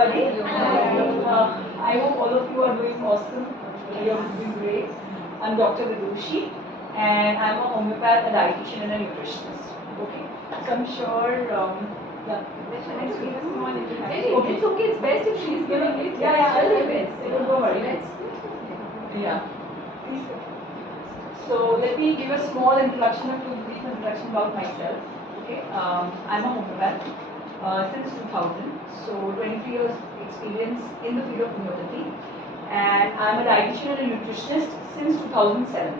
everybody. I hope all of you are doing awesome. You are doing great. I'm Dr. Vidushi, and I'm a homeopath, a dietitian, and a nutritionist. Okay, so I'm sure. Yeah. Okay. It's okay. It's best if she's giving it. Yeah. I'll do it. Don't worry. Yeah. Please. So let me give a small introduction, a brief introduction about myself. Okay. I'm a homeopath since 2000. So 23 years experience in the field of homeopathy, and I'm a dietitian and a nutritionist since 2007.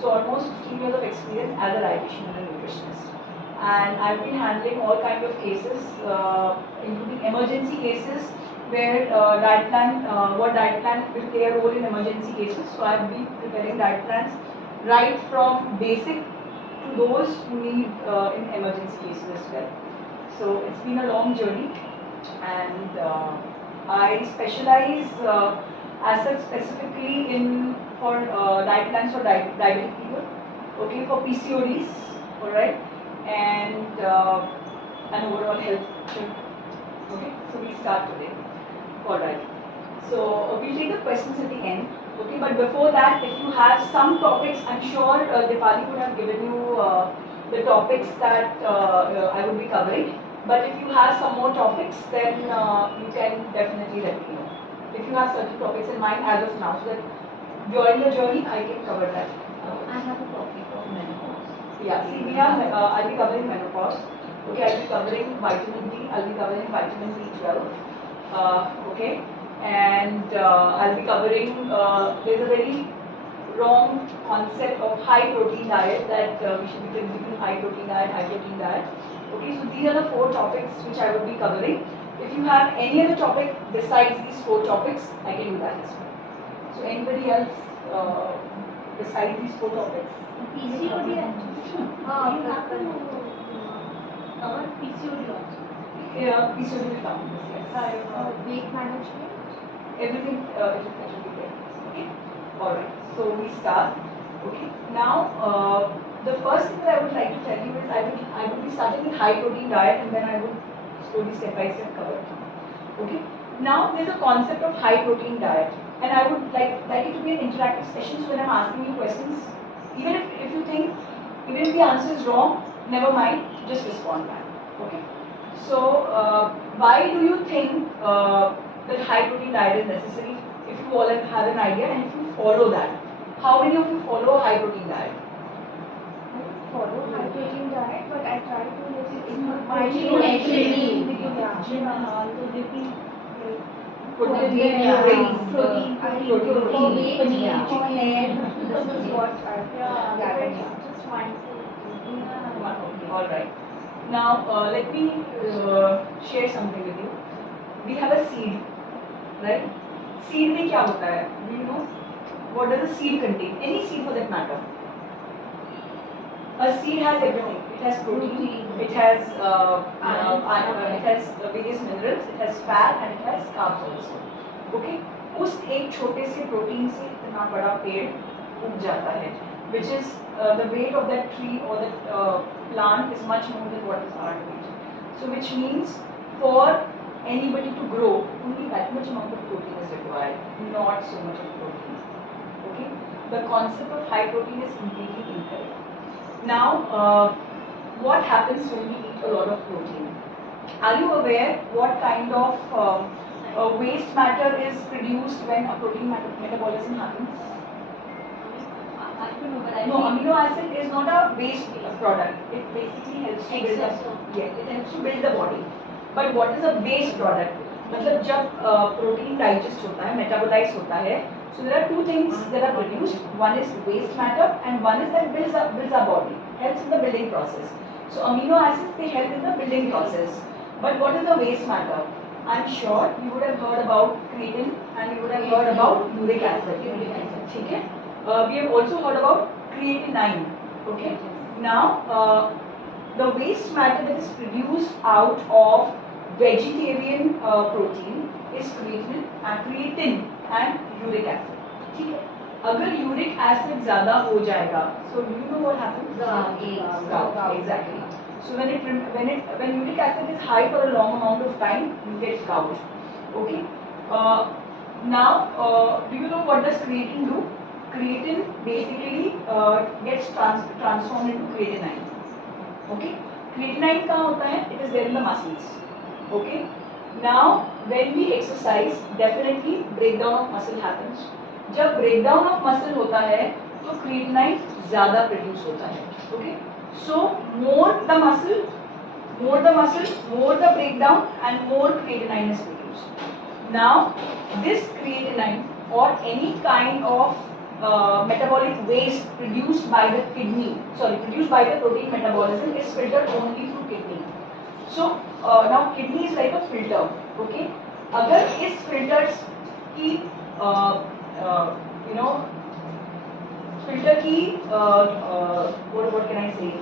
So almost 15 years of experience as a dietitian and a nutritionist. And I've been handling all kinds of cases, including emergency cases, where what diet plan will play a role in emergency cases. So I've been preparing diet plans right from basic to those who need in emergency cases as well. So it's been a long journey, and I specialize as such specifically in for diet plans for diabetic people, okay, for PCODs, all right, and an overall health picture. Okay, so we start today. All right. So we'll take the questions at the end. Okay, but before that, if you have some topics, I'm sure Dipali would have given you the topics that I would be covering. But if you have some more topics, then you can definitely let me know. If you have certain topics in mind as of now, so that during the journey I can cover that. I have a topic of menopause. Yeah, see, I'll be covering menopause. Okay, I'll be covering vitamin D. I'll be covering vitamin B12. Okay, and I'll be covering. There's a very wrong concept of high protein diet that we should be consuming high protein diet, high protein diet. Okay, so these are the 4 topics which I will be covering. If you have any other topic besides these 4 topics, I can do that as well. So anybody else besides these 4 topics? PCOD actually. You have to cover PCOD also. Yeah, PCOD will come. Yes. Weight management. Everything it should be there. Okay. All right. So we start. Okay. Now the first thing that I would like to tell you is I would be starting with high protein diet, and then I would slowly step by step cover it. Okay. Now there's a concept of high protein diet, and I would like it to be an interactive session. So when I'm asking you questions, even if you think, even if the answer is wrong, never mind, just respond back. Okay. So why do you think that high protein diet is necessary? If you all have an idea, and if you follow that, how many of you follow a high protein diet? Follow high protein diet, but I try to listen in my Protein and all. So they be protein, this is what I Just one. All right. Now let me share something with you. We have a seed, right? Seed में क्या होता है? Do you know what does a seed contain? Any seed for that matter. A seed has everything. It has protein. It has it has various minerals. It has fat and it has carbs also. Okay. उस एक छोटे से protein से इतना बड़ा पेड़ उग जाता है, which is the weight of that tree or that plant is much more than what is our weight. So which means for anybody to grow, only that much amount of protein is required, not so much of protein. Okay. The concept of high protein is completely incorrect. Now, what happens when we eat a lot of protein? Are you aware what kind of waste matter is produced when a protein metabolism happens? No, amino acid is not a waste product. It basically helps to build it helps to build the body. But what is a waste product? मतलब जब protein digest होता है, metabolized होता है, so there are 2 things that are produced. One is waste matter, and one is that builds our body, helps in the building process. So amino acids, they help in the building process. But what is the waste matter? I'm sure you would have heard about creatine and you would have heard about uric acid. ठीक है? We have also heard about creatinine. Okay. Now the waste matter that is produced out of vegetarian protein is creatine and uric acid. ठीक है? अगर uric acid ज़्यादा हो जाएगा, so do you know what happens? Gout. Exactly. So when uric acid is high for a long amount of time, you get gout. Okay. Now, do you know what does creatine do? Creatine basically gets transformed into creatinine. Okay. Creatinine कहाँ होता है? It is there in the muscles. Okay. Now, when we exercise, definitely breakdown of muscle happens. जब breakdown of muscle होता है, तो creatinine ज़्यादा produce होता है. Okay. So more the muscle, more the breakdown, and more creatinine is produced. Now, this creatinine or any kind of metabolic waste produced by the protein metabolism is filtered only through kidney. So now kidney is like a filter. Okay, अगर इस filters की filter की what can I say?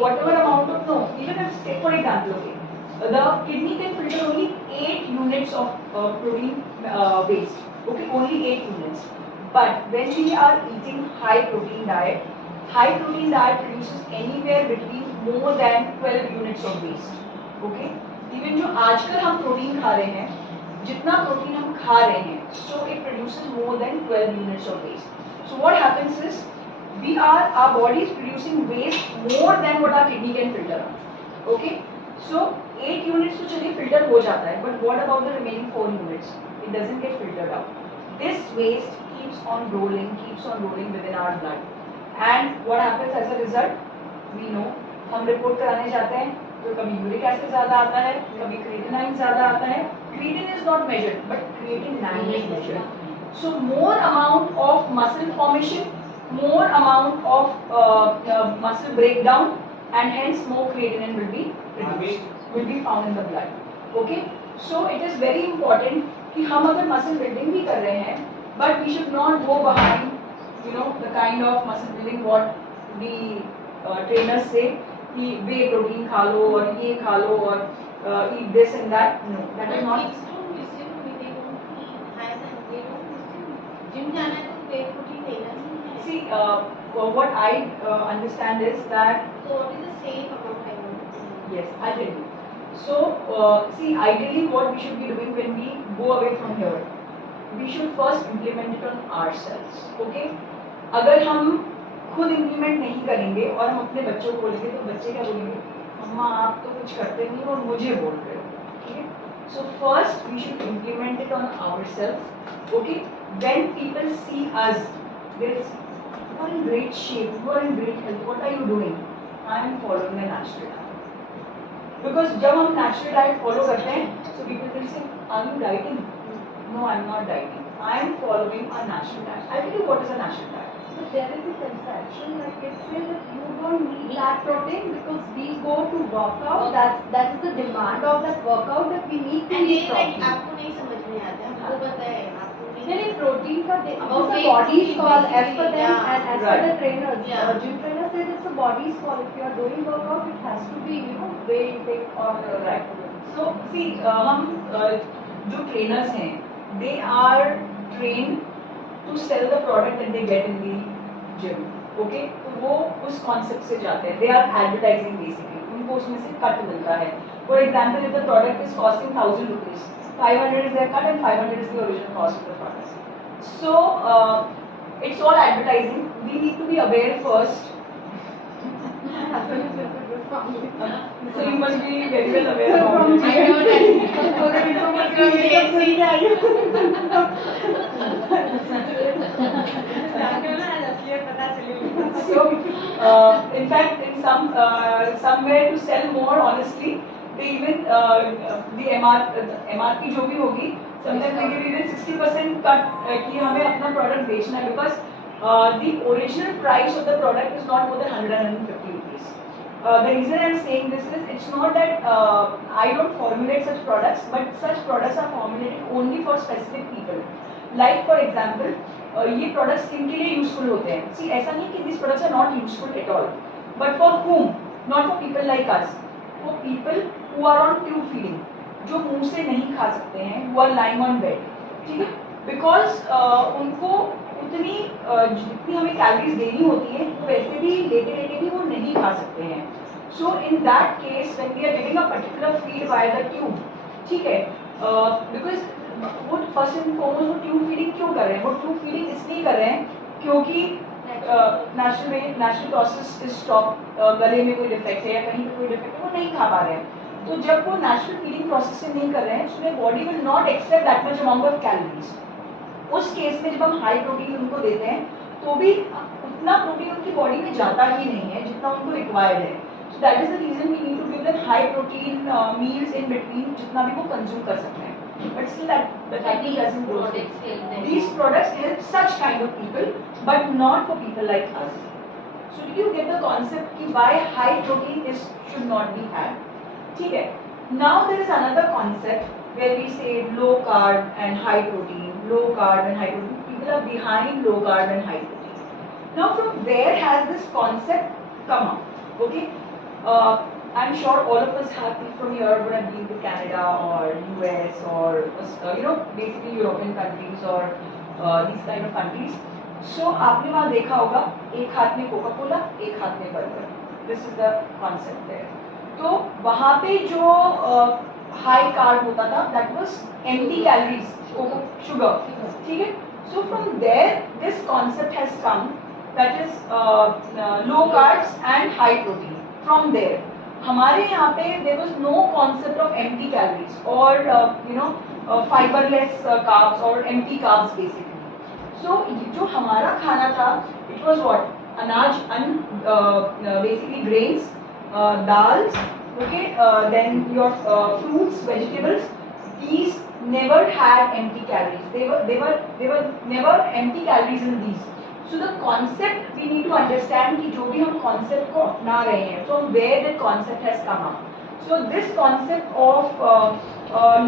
Whatever amount of even if say for example, okay. The kidney can filter only 8 units of protein waste. Okay, only 8 units. But when we are eating high protein diet produces anywhere between more than 12 units of waste. Okay, even जो आजकल हम protein खा रहे हैं, जितना protein हम खा रहे हैं, so it produces more than 12 units of waste. So what happens is our body is producing waste more than what our kidney can filter out. Okay, so 8 units तो चलिए filter हो जाता है, but what about the remaining 4 units? It doesn't get filtered out. This waste keeps on rolling within our blood. And what happens as a result? We know, हम report कराने जाते हैं, तो कभी uric acid ज़्यादा आता है, कभी creatinine ज़्यादा आता है. Creatine is not measured, but creatinine is measured. So more amount of muscle formation, more amount of muscle breakdown, and hence more creatinine will be produced, will be found in the blood. Okay, so it is very important कि हम अगर muscle building भी कर रहे हैं, but we should not go behind, the kind of muscle building what the trainers say कि वे protein खा लो और ये खा लो और eat this and that. No, that is not. Gym जाना है तो whey protein लेना ही है. See, what I understand is that. So what is the safe amount I want to know? Yes, I'll tell you. So, see, ideally what we should be doing when we go away from here, we should first implement it on ourselves. Okay? अगर हम खुद implement नहीं करेंगे और हम अपने बच्चों को बोलेंगे तो बच्चे क्या बोलेंगे? मम्मा आप तो कुछ करते नहीं और मुझे बोल रहे हो. Okay? So first we should implement it on ourselves. Okay? When people see us, they say, you are in great shape, you are in great health, what are you doing? I am following a natural diet. Because जब हम natural diet follow करते हैं, so people will say, are you dieting? No, I am not dieting. I am following a natural diet. I'll tell you what is a natural diet. But there is a conception like it says that you don't need that protein because we go to workout. That is the demand of that workout that we need to And eat ये like protein. आपको नहीं समझ में आता, हमको पता है, आपको नहीं. नहीं protein का About it's a weight body's gain, call as per basically, them yeah. and as per Right. the trainers. Yeah. Gym trainer says it's a body's call. If you are doing workout, it has to be weight intake or Right. So see, हम जो trainers हैं, they are trained to sell the product that they get in the gym. Okay? तो वो उस concept से जाते हैं. They are advertising basically. उनको उसमें से cut मिलता है. For example, if the product is costing 1,000 rupees, 500 is their cut and 500 is the original cost of the product. So it's all advertising. We need to be aware first. So you must be very well aware about it. I know So, in fact, in somewhere to sell more honestly, they even the MRP जो भी होगी, sometimes they give even 60% cut कि हमें अपना product बेचना है because the original price of the product is not more than 150 rupees. The reason I am saying this is it's not that I don't formulate such products, but such products are formulated only for specific people. Like for example, ये products skin के लिए useful होते हैं. See, ऐसा नहीं कि these products are not useful at all. But for whom? Not for people like us. For people who are on tube feeding, जो मुंह से नहीं खा सकते हैं, who are lying on bed. ठीक है? Because उनको उतनी जितनी हमें कैलोरीज देनी होती है वो वैसे भी लेटे भी वो नहीं खा सकते हैं. So in that case when we are giving a particular feed by the tube, ठीक है, बिकॉज वो फर्स्ट एंड फॉरमोस्ट वो ट्यूब फीडिंग क्यों कर रहे हैं? वो ट्यूब फीडिंग इसलिए कर रहे हैं क्योंकि नेचुरल प्रोसेस इज स्टॉप, गले में कोई डिफेक्ट है या कहीं पे कोई डिफेक्ट है, वो नहीं खा पा रहे हैं। तो जब वो नेचुरल फीडिंग प्रोसेस से नहीं कर रहे हैं, उसमें body will not accept that much amount of calories. उस केस में जब हम हाई प्रोटीन उनको देते हैं तो भी उतना प्रोटीन उनकी बॉडी में जाता ही नहीं है जितना उनको रिक्वायर्ड है। So that is the reason we need to give them high protein meals in between, जितना भी वो कंज्यूम कर सकते हैं। But still that the technique doesn't go through. These products help such kind of people, but not for people like us. So did you get the concept कि why high protein is should not be had? ठीक है. Now there is another concept where we say low carb and high protein, low carb and high protein. People are behind low carb and high protein. Now from where has this concept come up? Okay. I'm sure all of us have from here would have been to Canada or US or basically European countries or these kind of countries. So आपने वहाँ देखा होगा एक हाथ में Coca Cola, एक हाथ में burger. This is the concept there. तो वहाँ पे जो हाई कार्ब होता था that was empty calories, sugar. ठीक है? So from there this concept has come, that is low carbs and high protein. From there हमारे यहाँ पे there was no concept of empty calories or fiberless carbs or empty carbs basically. So जो हमारा खाना था it was what? अनाज, basically grains, dals, okay, then your fruits, vegetables. These never had empty calories. They were never empty calories in these. So the concept we need to understand कि जो भी हम concept को अपना रहे हैं, from where that concept has come up. So this concept of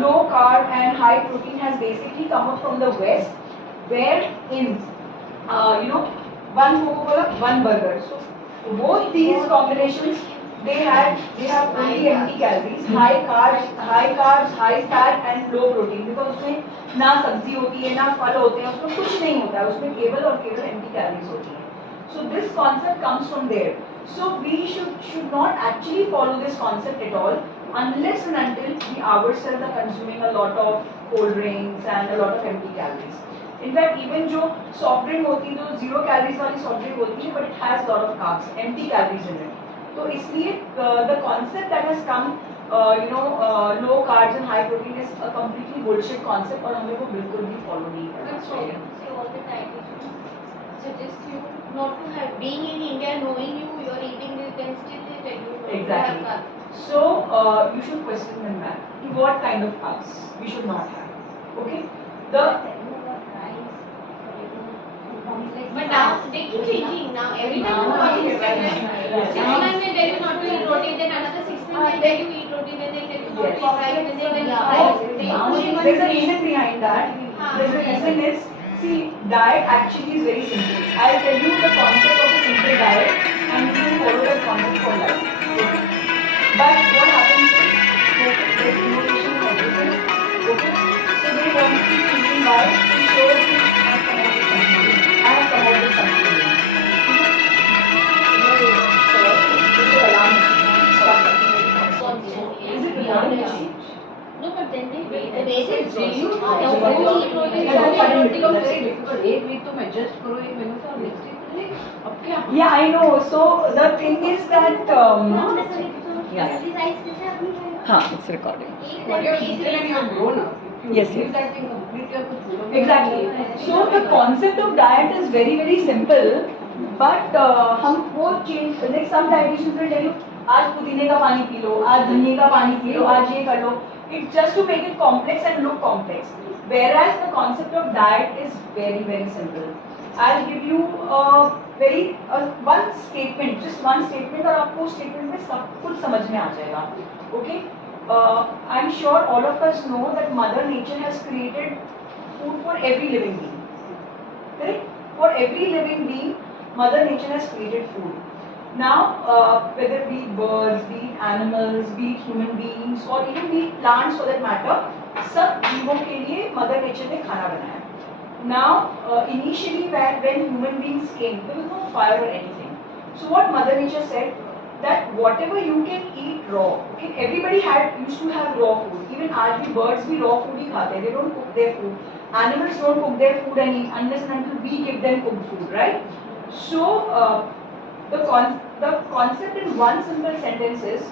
low carb and high protein has basically come up from the West, where in one Coca-Cola, one burger. So both these combinations they have only empty calories, high carbs, high fat and low protein, because उसमें ना सब्जी होती है ना फल होते हैं, उसमें कुछ नहीं होता है, उसमें केवल और केवल empty calories होती हैं. So this concept comes from there. So we should not actually follow this concept at all unless and until we ourselves are consuming a lot of cold drinks and a lot of empty calories. In fact, even जो soft drink होती है, जो zero calories वाली soft drink होती है, but it has lot of carbs, empty calories in it. तो इसलिए the concept that has come, low carbs and high protein is a completely bullshit concept और हमें वो बिल्कुल भी follow नहीं करना चाहिए. So all the dietitians suggest you not to have. Being in India, knowing you are eating this, then still they tell you not Exactly. to have carbs. So you should question them back. What kind of carbs we should not have? Okay. But now they keep changing. Now every time you watch Instagram, 6 months they tell you not to eat roti, then another 6 months they tell you eat roti, then they tell you not to eat rice, then they tell you rice. There's a reason behind that. There's a reason is, see, diet actually is very simple. I'll tell you the concept of a simple diet and you can follow that concept for life. Okay? But what happens is, there's innovation in everything. Okay? So they want to keep thinking why to show that I have come out with something. Is it beyond the change? No, but then they wait. एक week तुम adjust करो, एक महीने से और next week अब क्या? Yeah, I know. So the thing is that हाँ, it's recording. But you're eating and you're grown up. If you Yes, leave yes. that thing completely, और कुछ छोड़ोगे. Exactly. So the concept of diet is very very simple, but हम वो change, like some dietitians will tell you आज पुदीने का पानी P low, आज धनिया का पानी पी लो, आज ये कर लो. It's just to make it complex and look complex. Whereas the concept of diet is very very simple. I'll give you one statement, just one statement, और आपको उस statement में सब कुछ समझ में आ जाएगा. Okay? I'm sure all of us know that Mother Nature has created food for every living being. Correct? For every living being, Mother Nature has created food. Now, whether be it birds, be it animals, be it human beings, or even be it plants for that matter, सब जीवों के लिए Mother Nature ने खाना बनाया. Now, initially when human beings came, there was no fire or anything. So what Mother Nature said, that whatever you can eat eat raw. Okay, everybody used to have raw food. Even आज भी birds भी raw food ही खाते हैं. They don't cook their food. Animals don't cook their food and eat unless and until we give them cooked food, right? So the concept in one simple sentence is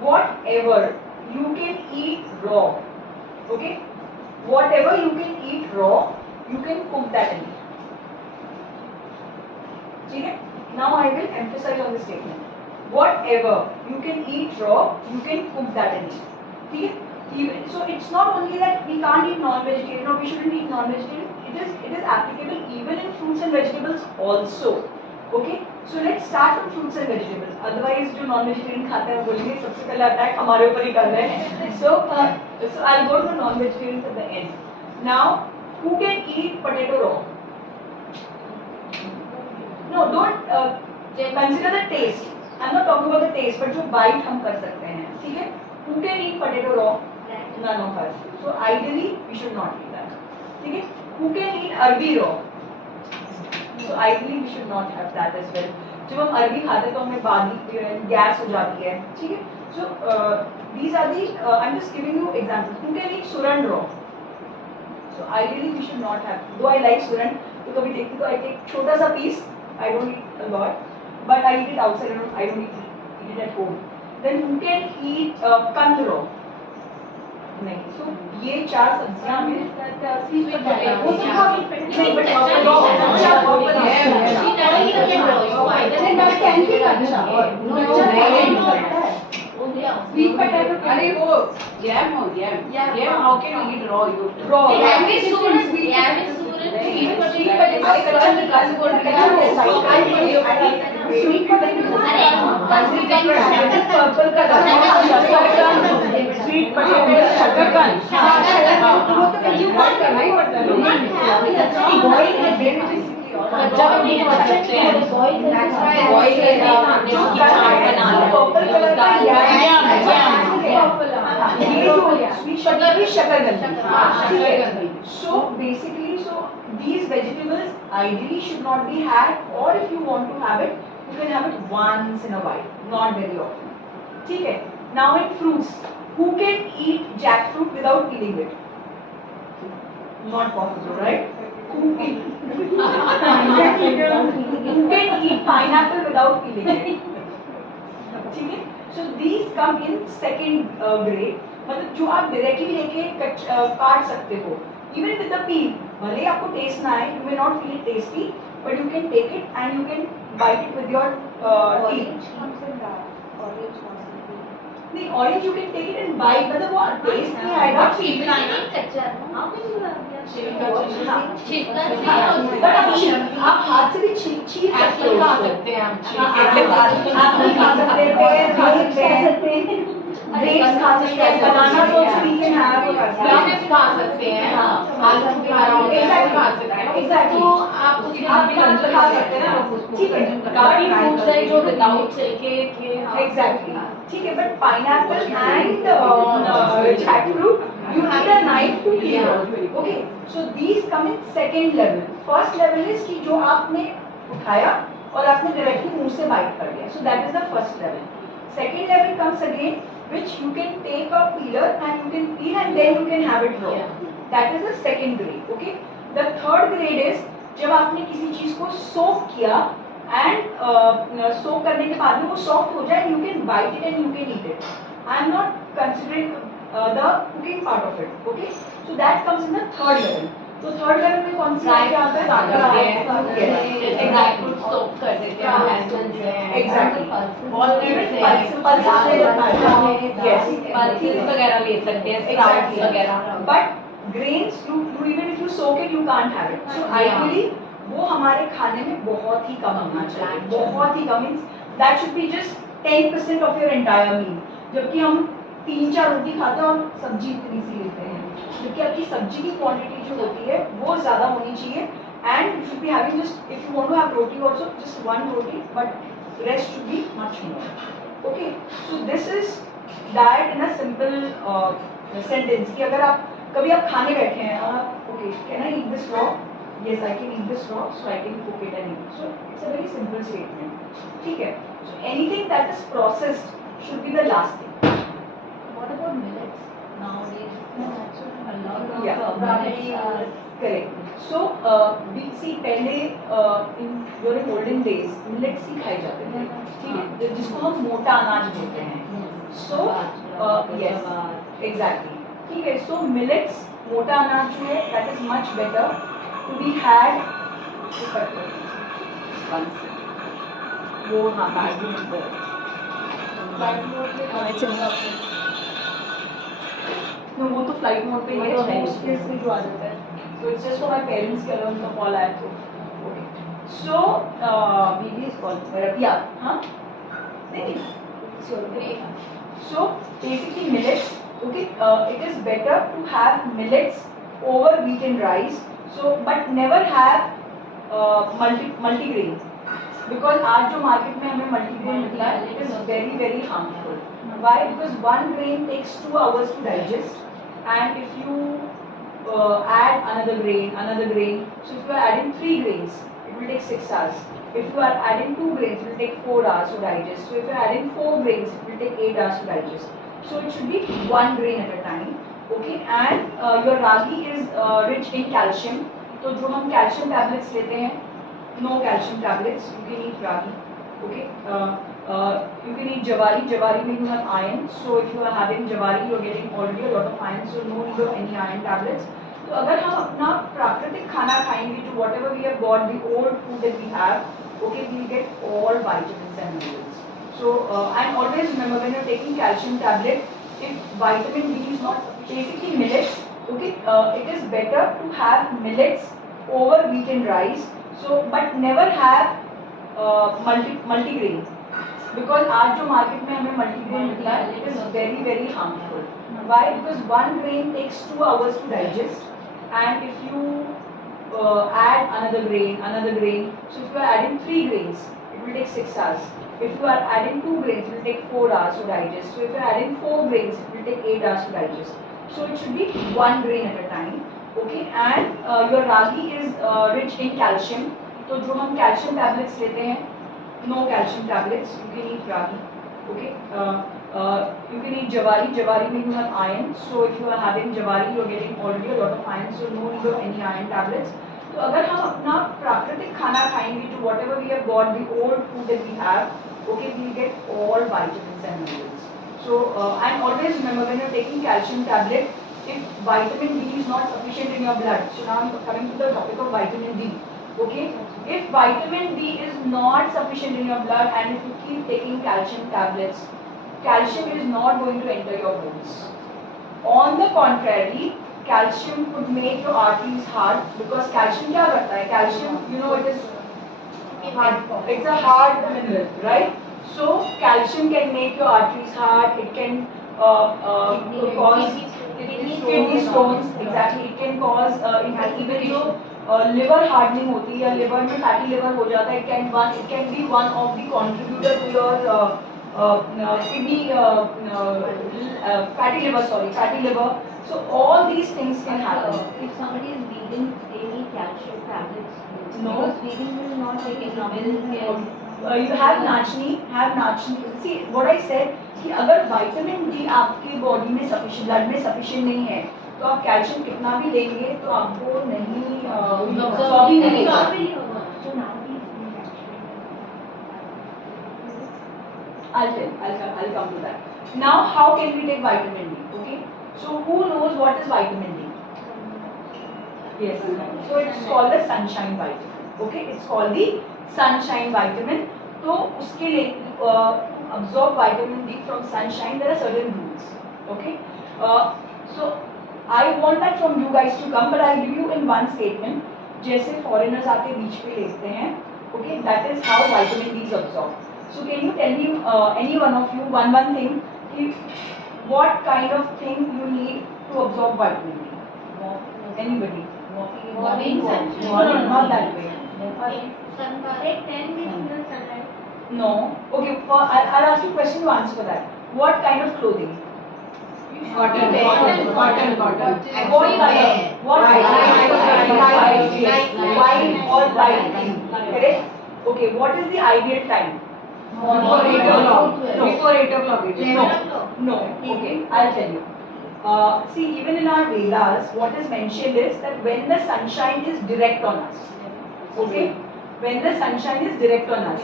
whatever you can eat raw. Okay, whatever you can eat raw, you can cook that and eat. ठीक है? Now I will emphasize on this statement. Whatever you can eat raw, you can cook that and eat. ठीक है? So it's not only that we can't eat non-vegetarian or we shouldn't eat non-vegetarian. It is applicable even in fruits and vegetables also. Okay? So let's start from fruits and vegetables. Otherwise जो non-vegetarian खाते हैं बोलेंगे सबसे पहले attack हमारे ऊपर ही कर रहे हैं. So I'll go to non-vegetarians at the end. Now, who can eat potato raw? No, don't consider the taste. I'm not talking about the taste, but जो bite हम कर सकते हैं, ठीक है? Who can eat potato raw? None of us. So ideally, we should not eat that. ठीक है? Who can eat अरबी raw? So ideally, we should not have that as well. जब हम अरबी खाते हैं तो हमें बादी गैस हो जाती है, ठीक है? So these are the I'm just giving you examples. Who can eat suran raw? So ideally, we should not have. Though I like suran, तो कभी देखती तो I take छोटा सा piece. I don't eat a lot, but I eat it outside. I don't eat it at home. Then who can eat kand raw? नहीं. So ये चार सब्जियां में sweet potato. वो तो नहीं, but raw can be कच्चा. Sweet potato. अरे वो yam हो yam. How can you eat raw? You raw. Yam is suran. Yam is suran. Sweet potato. Sweet potato. Purple color. Sweet potato. शकरकंद. वो तो you can't करना ही पड़ता है. कच्चा भी नहीं खा सकते हैं. Boil करके खाने की चाट बना लो. पर्पल कलर का ये जो स्वीट शकरकंद. So basically, these vegetables ideally should not be had, or if you want to have it, you can have it once in a while, not very often. ठीक है? Now in fruits, who can eat jackfruit without peeling it? Not possible, right? Who can eat pineapple without peeling it? ठीक है? So these come in second grade. मतलब जो आप directly लेके काट सकते हो. Even with the peel, भले आपको taste ना आए, you may not feel it tasty, but you can take it and you can bite it with your teeth. नहीं, orange you can take it and bite, मतलब वो taste नहीं आएगा. But आप हाथ से भी छील सकते हैं. आप खा सकते हैं, पेड़ खा सकते हैं. ग्रेप्स खा सकते हैं, बनाना तो भी कैन हैव. खा सकते हैं. आलू बुखारा हो गया खा सकते हैं. एग्जैक्टली. तो आप उसके आप खा सकते हैं ना. ठीक है. काफी फ्रूट्स है जो विदाउट छिलके के. एग्जैक्टली. ठीक है. But pineapple and jackfruit you need a knife to peel. Okay. So these come in second level. First level is कि जो आपने उठाया और आपने directly मुंह से bite कर लिया. So that is the first level. Second level comes again, which you can take a peeler and you can peel and then you can have it raw. That is the second grade. Okay. The third grade is जब आपने किसी चीज को soak किया and soak करने के बाद में वो soft हो जाए, you can bite it and you can eat it. I am not considering the cooking part of it. Okay. So that comes in the third level. तो थर्ड लेवल में कौन सी क्या आता है? ड्राई फ्रूट सोक कर देते हैं. एग्जैक्टली. पल्सेस वगैरह ले सकते हैं. स्प्राउट्स वगैरह. But grains, you even if you soak it, you can't have it. So ideally वो हमारे खाने में बहुत ही कम होना चाहिए. बहुत ही कम means that should be just 10% of your entire meal. जबकि हम 3-4 रोटी खाते हैं और सब्जी इतनी सी लेते हैं. जबकि आपकी सब्जी की क्वांटिटी जो होती है वो ज़्यादा होनी चाहिए. And you should be having just, if you want to have roti also, just one roti, but rest should be much more. Okay. So this is diet in a simple sentence. कि अगर आप कभी आप खाने बैठे हैं और आप okay, can I eat this raw? Yes, I can eat this raw, so I can cook it and eat. So it's a very simple statement. ठीक है. So anything that is processed should be the last thing. What about millets? Nowadays, a lot of Yeah. millets are Correct. So we see पहले in during olden days millets ही खाए जाते थे, ठीक है, जिसको हम मोटा अनाज बोलते हैं. So yes, exactly. ठीक है. So millets मोटा अनाज जो है that is much better to be had. वो हाँ बैग में no, वो तो फ्लाइट मोड पे ही है, उसके से जो आदत है. So it's just for my parents के अलावा उनका कॉल आया तो. Okay. So BB is called. yeah, हाँ. नहीं. So basically millets. Okay. It is better to have millets over wheat and rice. So but never have multigrain. Because आज जो market में हमें multigrain मिलता है, it is very very harmful. Why? Because one grain takes 2 hours to digest, and if you add another grain, so if you are adding 3 grains, it will take 6 hours. If you are adding 2 grains, it will take 4 hours to digest. So if you are adding 4 grains, it will take 8 hours to digest. So it should be 1 grain at a time. Okay, and your ragi is rich in calcium. तो जो हम calcium tablets लेते हैं, no calcium tablets. You can eat ragi. Okay. You can eat jawari. Jawari में you have iron. So if you are having jawari, you are getting already a lot of iron. So no need of any iron tablets. तो अगर हम अपना प्राकृतिक खाना खाएंगे, जो whatever we have got, the old food that we have, okay, we will get all vitamins and minerals. So and always remember when you are taking calcium tablet, if vitamin D is not basically millets, okay, it is better to have millets over wheat and rice. So but never have multigrain. Because आज जो market में हमें multigrain मिलता है, it is very very harmful. Why? Because one grain takes 2 hours to digest, and if you add another grain, so if you are adding 3 grains, it will take 6 hours. If you are adding 2 grains, it will take 4 hours to digest. So if you are adding 4 grains, it will take 8 hours to digest. So it should be 1 grain at a time. Okay, and your ragi is rich in calcium. तो जो हम calcium tablets लेते हैं, no calcium tablets. You can eat ragi. Okay. You can eat jawari. Jawari में you have iron. So if you are having jawari, you are getting already a lot of iron. So no need of any iron tablets. तो अगर हम अपना प्राकृतिक खाना खाएंगे, जो whatever we have got, the old food that we have, okay, we will get all vitamins and minerals. So and always remember when you are taking calcium tablet, if vitamin D is not sufficient in your blood. So now I am coming to the topic of vitamin D. Okay, if vitamin D is not sufficient in your blood, and if you keep taking calcium tablets, calcium is not going to enter your bones. On the contrary, calcium could make your arteries hard, because calcium क्या करता है? Calcium, you know, it is hard. It's a hard mineral, right? So calcium can make your arteries hard. It can cause kidney stones. Exactly, it can cause even जो liver hardening होती है, या liver में fatty liver हो जाता है, it can be one of the contributor to your kidney fatty liver. So all these things can happen. If somebody is vegan, they need calcium tablets. No. Because vegan will not take any You have nachni. See what I said, कि अगर vitamin D आपके body में sufficient, blood में sufficient नहीं है, तो आप calcium कितना भी लेंगे तो आपको नहीं absorb ही नहीं होगा. So nowadays we actually I'll come to that. Now how can we take vitamin D? Okay. So who knows what is vitamin D? Yes. So it's called the sunshine vitamin. Okay. It's called the sunshine vitamin. तो उसके लिए to absorb vitamin D from sunshine, there are certain rules. Okay. So I want that from you guys to come, but I'll give you in one statement. जैसे foreigners आके बीच पे लेते हैं, okay, that is how vitamin D is absorbed. So can you tell me any one of you one thing, what kind of thing you need to absorb vitamin D? Anybody? Morning sunshine. No, not that way. Take 10 minutes in the sunlight. No. Okay, I'll ask you a question to answer for that. What kind of clothing? Cotton. What color? What white or light green. Correct? Okay, what is the ideal time? Before 8 o'clock. No. Before 8 o'clock it is. 11 o'clock. No. Okay, I'll tell you. See, even in our Vedas, what is mentioned is that when the sunshine is direct on us. Okay? When the sunshine is direct on us.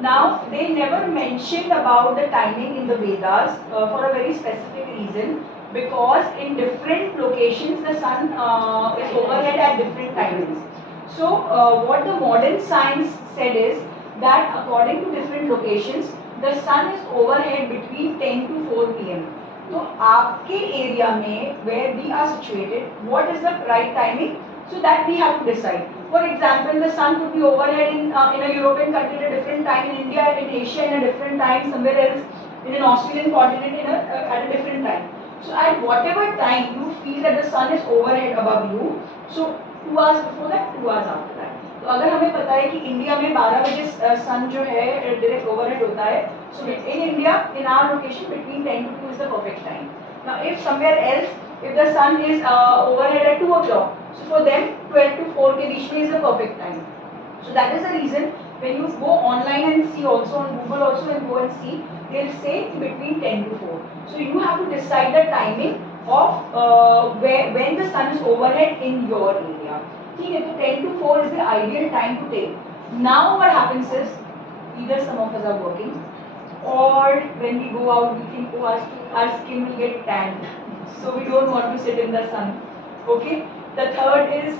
Now, they never mentioned about the timing in the Vedas for a very specific reason, because in different locations the sun is overhead at different timings. So, what the modern science said is that according to different locations, the sun is overhead between 10 to 4 p.m. तो आपके area में where we are situated, what is the right timing? So that we have to decide. For example, the sun could be overhead in a European country at a different time, in India, in Asia in a different time, somewhere else in an Australian continent at a different time. So at whatever time you feel that the sun is overhead above you, so 2 hours before that, 2 hours after that. तो अगर हमें पता है कि India में 12 बजे सन जो है डायरेक्ट ओवरहेड होता है, so in India, in our location, between 10 to 2 is the perfect time. Now, if somewhere else, if the sun is overhead at 2 o'clock, so for them 12 to 4 के बीच में is the perfect time. So that is the reason when you go online and see also on Google also and go and see, they'll say between 10 to 4. So you have to decide the timing of when the sun is overhead in your area. ठीक है, तो 10 to 4 is the ideal time to take. Now what happens is either some of us are working, or when we go out we think oh our skin will get tanned, so we don't want to sit in the sun. Okay, the third is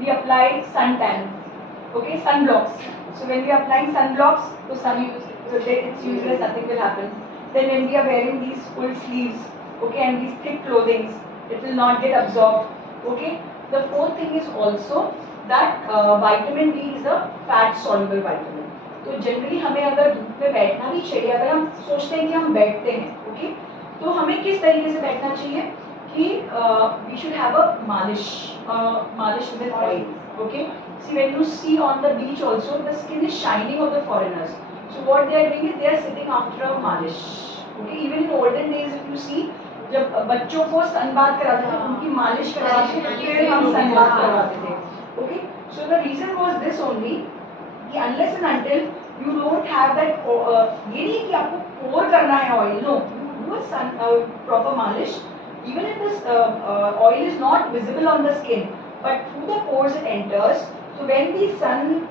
we apply suntan. Okay, sunblocks. So when we are applying sunblocks, so it's useless, nothing will happen. Then when we are wearing these full sleeves, okay, and these thick clothings, it will not get absorbed. Okay, the fourth thing is also that vitamin D is a fat soluble vitamin. तो generally हमें अगर धूप में बैठना भी चाहिए, अगर हम सोचते हैं कि हम बैठते हैं, ओके, तो हमें किस तरीके से बैठना चाहिए कि we should have a malish with oil. Okay, see when you see on the beach also the skin is shining of the foreigners, so what they are doing is they are sitting after a malish. Okay, even in olden days if you see, जब बच्चों को sunbath कराते थे उनकी मालिश करवाते थे, फिर हम सनबाथ करवाते थे. Okay, so the reason was this only कि unless and until you don't have that ये नहीं कि आपको pour करना है oil, no, you do a proper malish, even if this oil is not visible on the skin, but through the pores it enters. So when the sun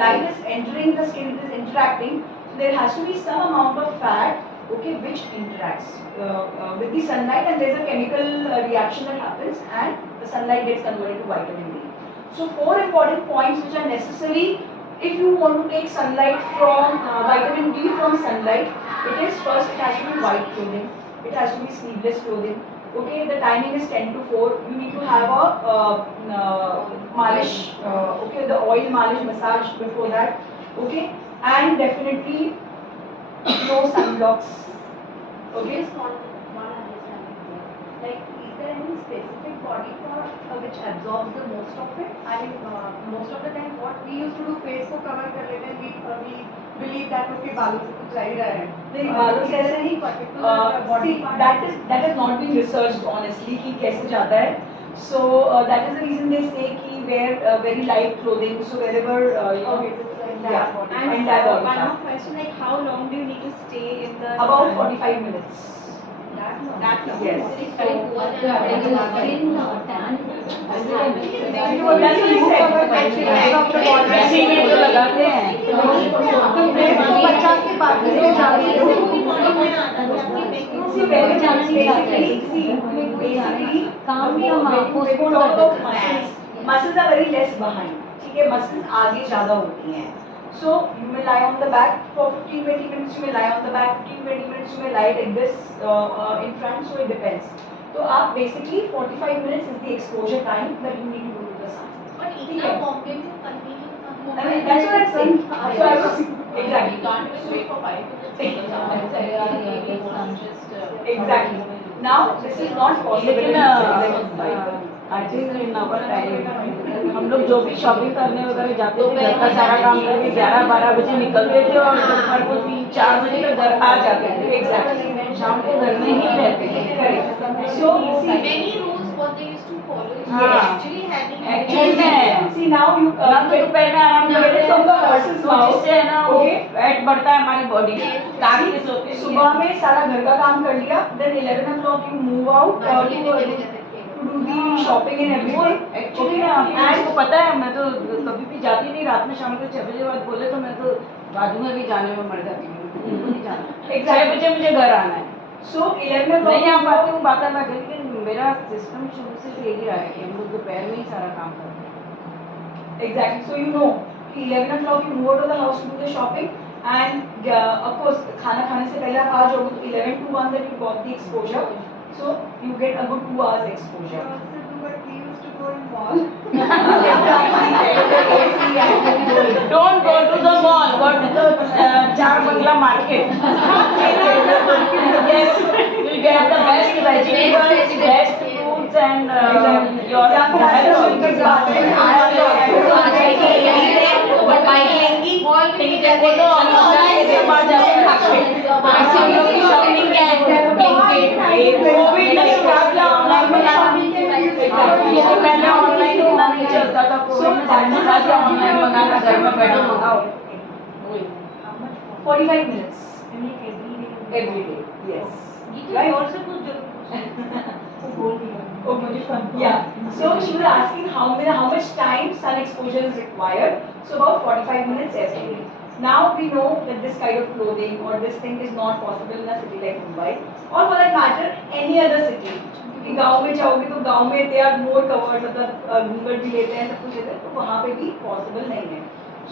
light is entering the skin, it is interacting, so there has to be some amount of fat, okay, which interacts with the sunlight, and there is a chemical reaction that happens, and the sunlight gets converted to vitamin D. So 4 important points which are necessary if you want to take sunlight from vitamin D from sunlight. It is first, it has to be white clothing, it has to be sleeveless clothing. Okay, the timing is 10 to 4. You need to have a malish, okay, the oil malish massage before that. Okay, and definitely no sunblocks. Okay. Just one understanding here. Like, is there any specific body part which absorbs the most of it? I mean, most of the time, what we used to do, face को cover कर लेते हैं, we believe that okay, बालों से कुछ जा ही रहा है. नहीं, बालों से ऐसा नहीं, particular body see, part. that has not been researched honestly कि कैसे जाता है. So that is the reason they say कि wear very light clothing, so wherever you know, Okay, so it's like that yeah, body. and entire body One part. more question, like how long do you need to stay in the About sun? 45 minutes. That long. That long? Yes. Very poor and Yeah, very yeah. skin tan. That's what I said. वैसे ही तो लगाते हैं. तो face को बचा के बाकी से जाके See, basically, काम भी हम postpone कर देते हैं. muscles are very less behind. ठीक है, muscles आगे ज़्यादा होती हैं. So you may lie on the back for 15-20 minutes. You may lie on the back 15-20 minutes. You may lie like this in front. So it depends. So basically 45 minutes is the exposure time that you need to go to the sun. But इतना Bombay में continue I mean, that's what I'm saying. So I was exactly. can't even wait for 5 Exactly. Now this is not possible. लेकिन in artist in our time हम लोग जो भी shopping करने वगैरह जाते थे, घर का सारा काम करके 11-12 बजे निकलते थे और दोपहर को 3-4 बजे तक घर आ जाते थे. Exactly. शाम को घर में ही रहते थे. Correct. So see, many rules what they used to follow is Yes. actually having Actually में See now you ना तो दोपहर में आराम get it from the horse's तो mouth. जिससे है ना वो Okay. फैट बढ़ता है हमारी बॉडी में Yes. ताकि सोते हैं। सुबह में सारा घर का काम कर लिया, then 11 o'clock you move out बाहर लेके चले to जाते थे। do the shopping and everything. Actually ना आपको पता है मैं तो कभी भी जाती नहीं रात में, शाम को 6 बजे बाद बोले तो मैं तो बाजू में भी जाने में मर जाती हूँ, मुझे नहीं जाना। 6 बजे मुझे घर आना है, So 11 o'clock नहीं आ you पाती go. हूँ बात अलग है, लेकिन मेरा सिस्टम शुरू से तो यही रहा है कि हम लोग दोपहर में ही सारा काम करते हैं। Exactly. So you know, कि 11 o'clock you move out of the house to do the shopping, and of course खाना खाने से पहले आप आ जाओगे तो 11 to 1 that you got the exposure. So you get a good 2 hours We exposure. also do what we used to go in mall. Don't go to the mall, go to the Char Bangla market. Yes, you get the best vegetables, best fruits and your mall में भी वो तो online से बाहर जाके Covid में क्या online पहले ऑनलाइन इतना नहीं चलता था, कोविड में साथ ऑनलाइन मंगाना, घर में बैठो मंगाओ। 45 minutes every day. Yes. Right? Okay. Yeah. So she was asking how much time sun exposure is required. So about 45 minutes every day. Now we know that this kind of clothing or this thing is not possible in a city like Mumbai, or for that matter any other city. क्योंकि गांव में जाओगे तो गांव में they are more covered, मतलब घूंघट भी लेते हैं, सब कुछ लेते हैं, तो वहाँ पे भी possible नहीं है.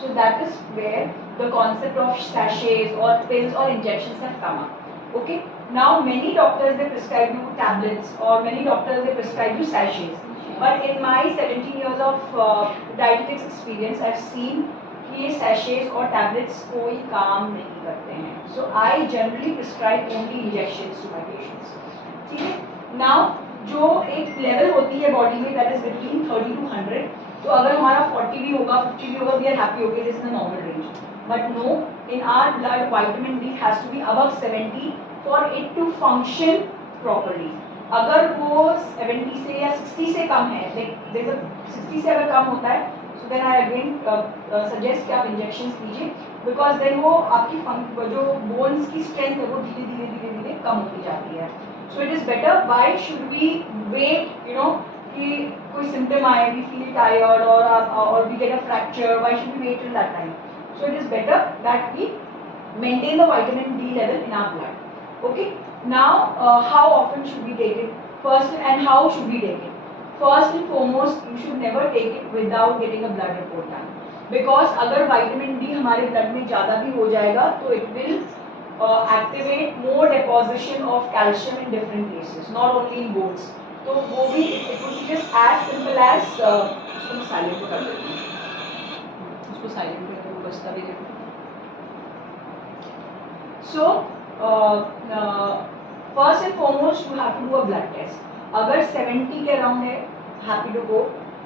So that is where the concept of sachets or pills or injections have come up. Okay. Now many doctors they prescribe you tablets, or many doctors they prescribe you sachets. But in my 17 years of dietetics experience, I've seen कि ये sachets और tablets कोई काम नहीं करते हैं. So I generally prescribe only injections to my patients. ठीक है? Now जो एक level होती है body में that is between 30 to 100. तो अगर हमारा 40 भी होगा 50 भी होगा we are happy, okay, this is the normal range. But no, in our blood vitamin D has to be above 70 for it to function properly. अगर वो 70 से या 60 से कम है, like 60 से अगर कम होता है, so then I again suggest कि आप injections लीजिए, because then वो आपकी जो bones की strength है वो धीरे धीरे कम होती जाती है. So it is better. Why should we wait? कि कोई symptom आए, we feel tired or we get a fracture. Why should we wait till that time? So it is better that we maintain the vitamin D level in our blood. Okay. Now, how often should we take it? First, and how should we take it? First and foremost, you should never take it without getting a blood report done. Because अगर vitamin D हमारे blood में ज़्यादा भी हो जाएगा, तो it will activate more deposition of calcium in different places, not only in bones. तो वो भी it would be just as simple as उसको मैं silent कर देती हूँ. उसको silent करके वो बचता भी नहीं. So first and foremost you have to do a blood test. अगर 70 के around है, happy to go.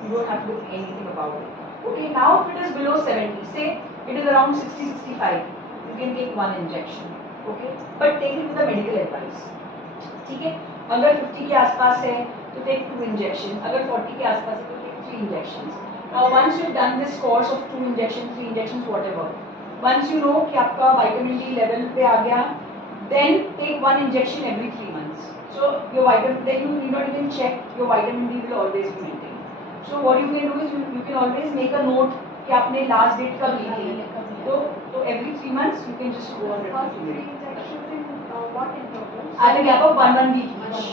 You don't have to do anything about it. Okay, now if it is below 70, say it is around 60-65, you can take one injection. Okay, but take it with a medical advice. ठीक है? अगर 50 के आसपास है तो take 2 injections. अगर 40 के आसपास है तो take 3 injections. Now once you've done this course of 2 injections, 3 injections, whatever, once you know कि आपका vitamin D level पे आ गया, then take 1 injection every 3 months. So your vitamin, then you need not even check, your vitamin D will always be maintained. So what you can do is you can always make a note कि आपने last date कब ली थी. तो every 3 months you can just go and First repeat 3 it. injections in what interval? At a gap of 1 week each.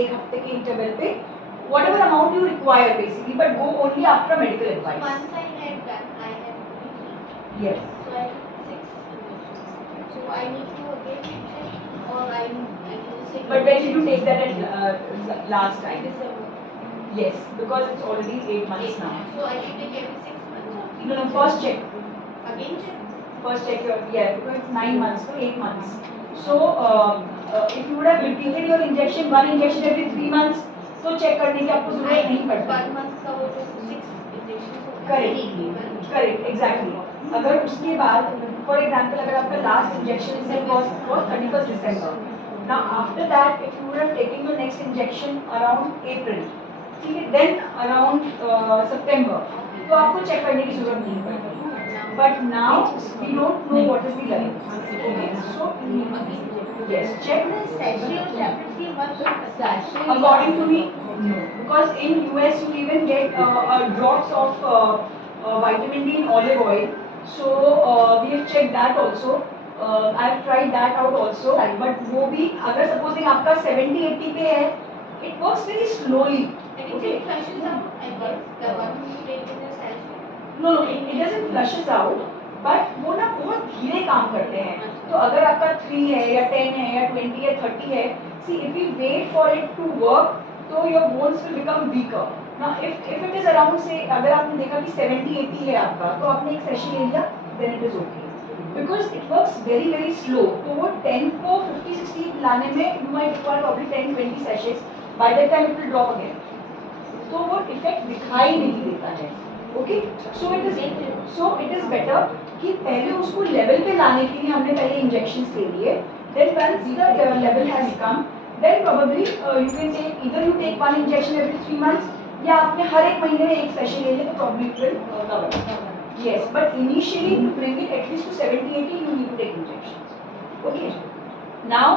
एक हफ्ते के interval पे whatever amount you require basically, but go only after medical advice. Once I had done, I had 3. Yes. So I took 6 injections. So I need to again check, or I can say. But when did you take that at last time? December. Yes, because it's already 8 months now. So I should take every 6 months. No, first check. Again check. First check your, because it's 9 months, so 8 months. So if you would have repeated your injection, 1 injection every 3 months, तो check करने की आपको जरूरत नहीं पड़ती. 1 month का वो जो 6 injections होता है. Correct, correct, exactly. अगर उसके बाद, for example, अगर आपका last injection से was 31st December. Now after that, if you would have taken your next injection around April, ठीक है, देन अराउंड सितंबर तो आपको चेक करने की जरूरत नहीं पड़ती, but now we don't know what is the level, okay, so yes check according to me no, because in US you even get drops of vitamin D in olive oil, so we have checked that also, I have tried that out also, but वो भी अगर supposing आपका 70-80 पे है, it works very slowly, okay, flushes out, I guess, the one who you take in the self. no it doesn't flushes out, but वो ना बहुत धीरे काम करते हैं, तो अगर आपका 3 है या 10 है या 20 या 30 है, see if you wait for it to work, तो your bones will become weaker. Now if it is around say अगर आपने देखा कि 70-80 है आपका, तो आपने एक सेशन ले लिया, then it is okay, because it works very slow. तो वो 10 को 50-60 लाने में you might require probably 10-20 sessions, by that time it will drop again. तो वो इफेक्ट दिखाई नहीं देता है, okay, so it is better कि पहले उसको लेवल पे लाने के लिए हमने पहले इंजेक्शंस ले लिए, then once the level has come, then probably you can take either you take one injection every 3 months या आपने हर एक महीने में एक सेशन ले लिया, तो probably it will cover, yes, but initially to bring it at least to 70-80 you need to take injections, okay. Now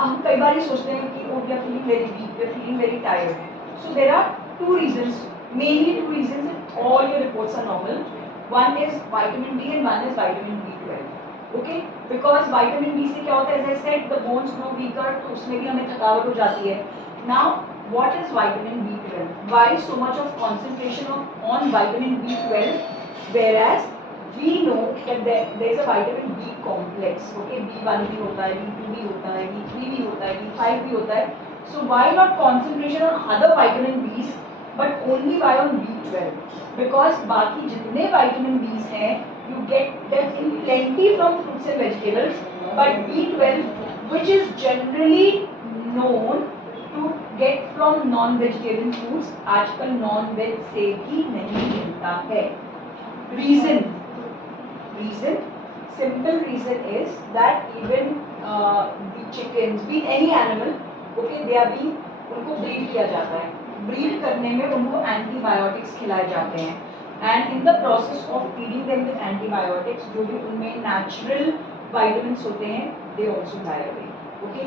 हम कई बार ये सोचते हैं कि we are feeling very weak, we are feeling very tired, so there are two reasons, mainly two reasons, and all your reports are normal. One is vitamin D and one is vitamin B12, okay, because vitamin D से क्या होता है, as I said, the bones grow weaker, तो उसमें भी हमें थकावट हो जाती है. Now what is vitamin B12? Why so much of concentration on vitamin B12, whereas we know that there is a vitamin B complex, okay, B1 भी होता है, B2 भी होता है, B3 भी होता है, B5 भी होता है. So why not concentration on other vitamin Bs, but only why on B12? Because बाकी जितने vitamin Bs हैं, you get them in plenty from fruits and vegetables, but B12, which is generally known to get from non-vegetarian foods, आजकल non-veg से भी नहीं मिलता है. Reason, simple reason is that even the chickens, be any animal, okay, they are being, उनको breed किया जाता है, ब्रीड करने में उनको एंटीबायोटिक्स खिलाए जाते हैं, and in the process of feeding them with antibiotics जो भी उनमें नेचुरल विटामिन्स होते हैं, they also die away, okay.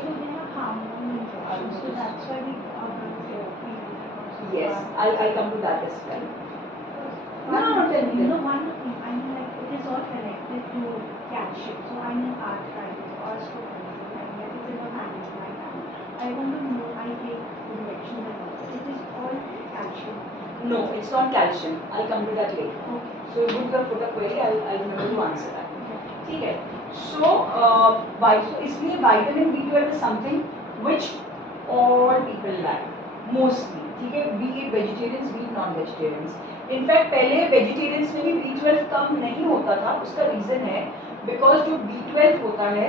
So that's why we Yes, I'll come to that as well. No, tell me. You know, one thing, I mean, like, it is all connected to calcium. So, I mean, arthritis, osteoporosis, and that is in a management like that. I want to know, I take injections and all. It is all calcium. No, it's not calcium. I'll come to that later. Okay. So you have put a query, I'll remember to answer that. ठीक है. So इसलिए vitamin B12 is something which all people lack mostly. ठीक है, be it vegetarians, be it non-vegetarians. In fact पहले vegetarians में भी B12 कम नहीं होता था. उसका reason है because जो B12 होता है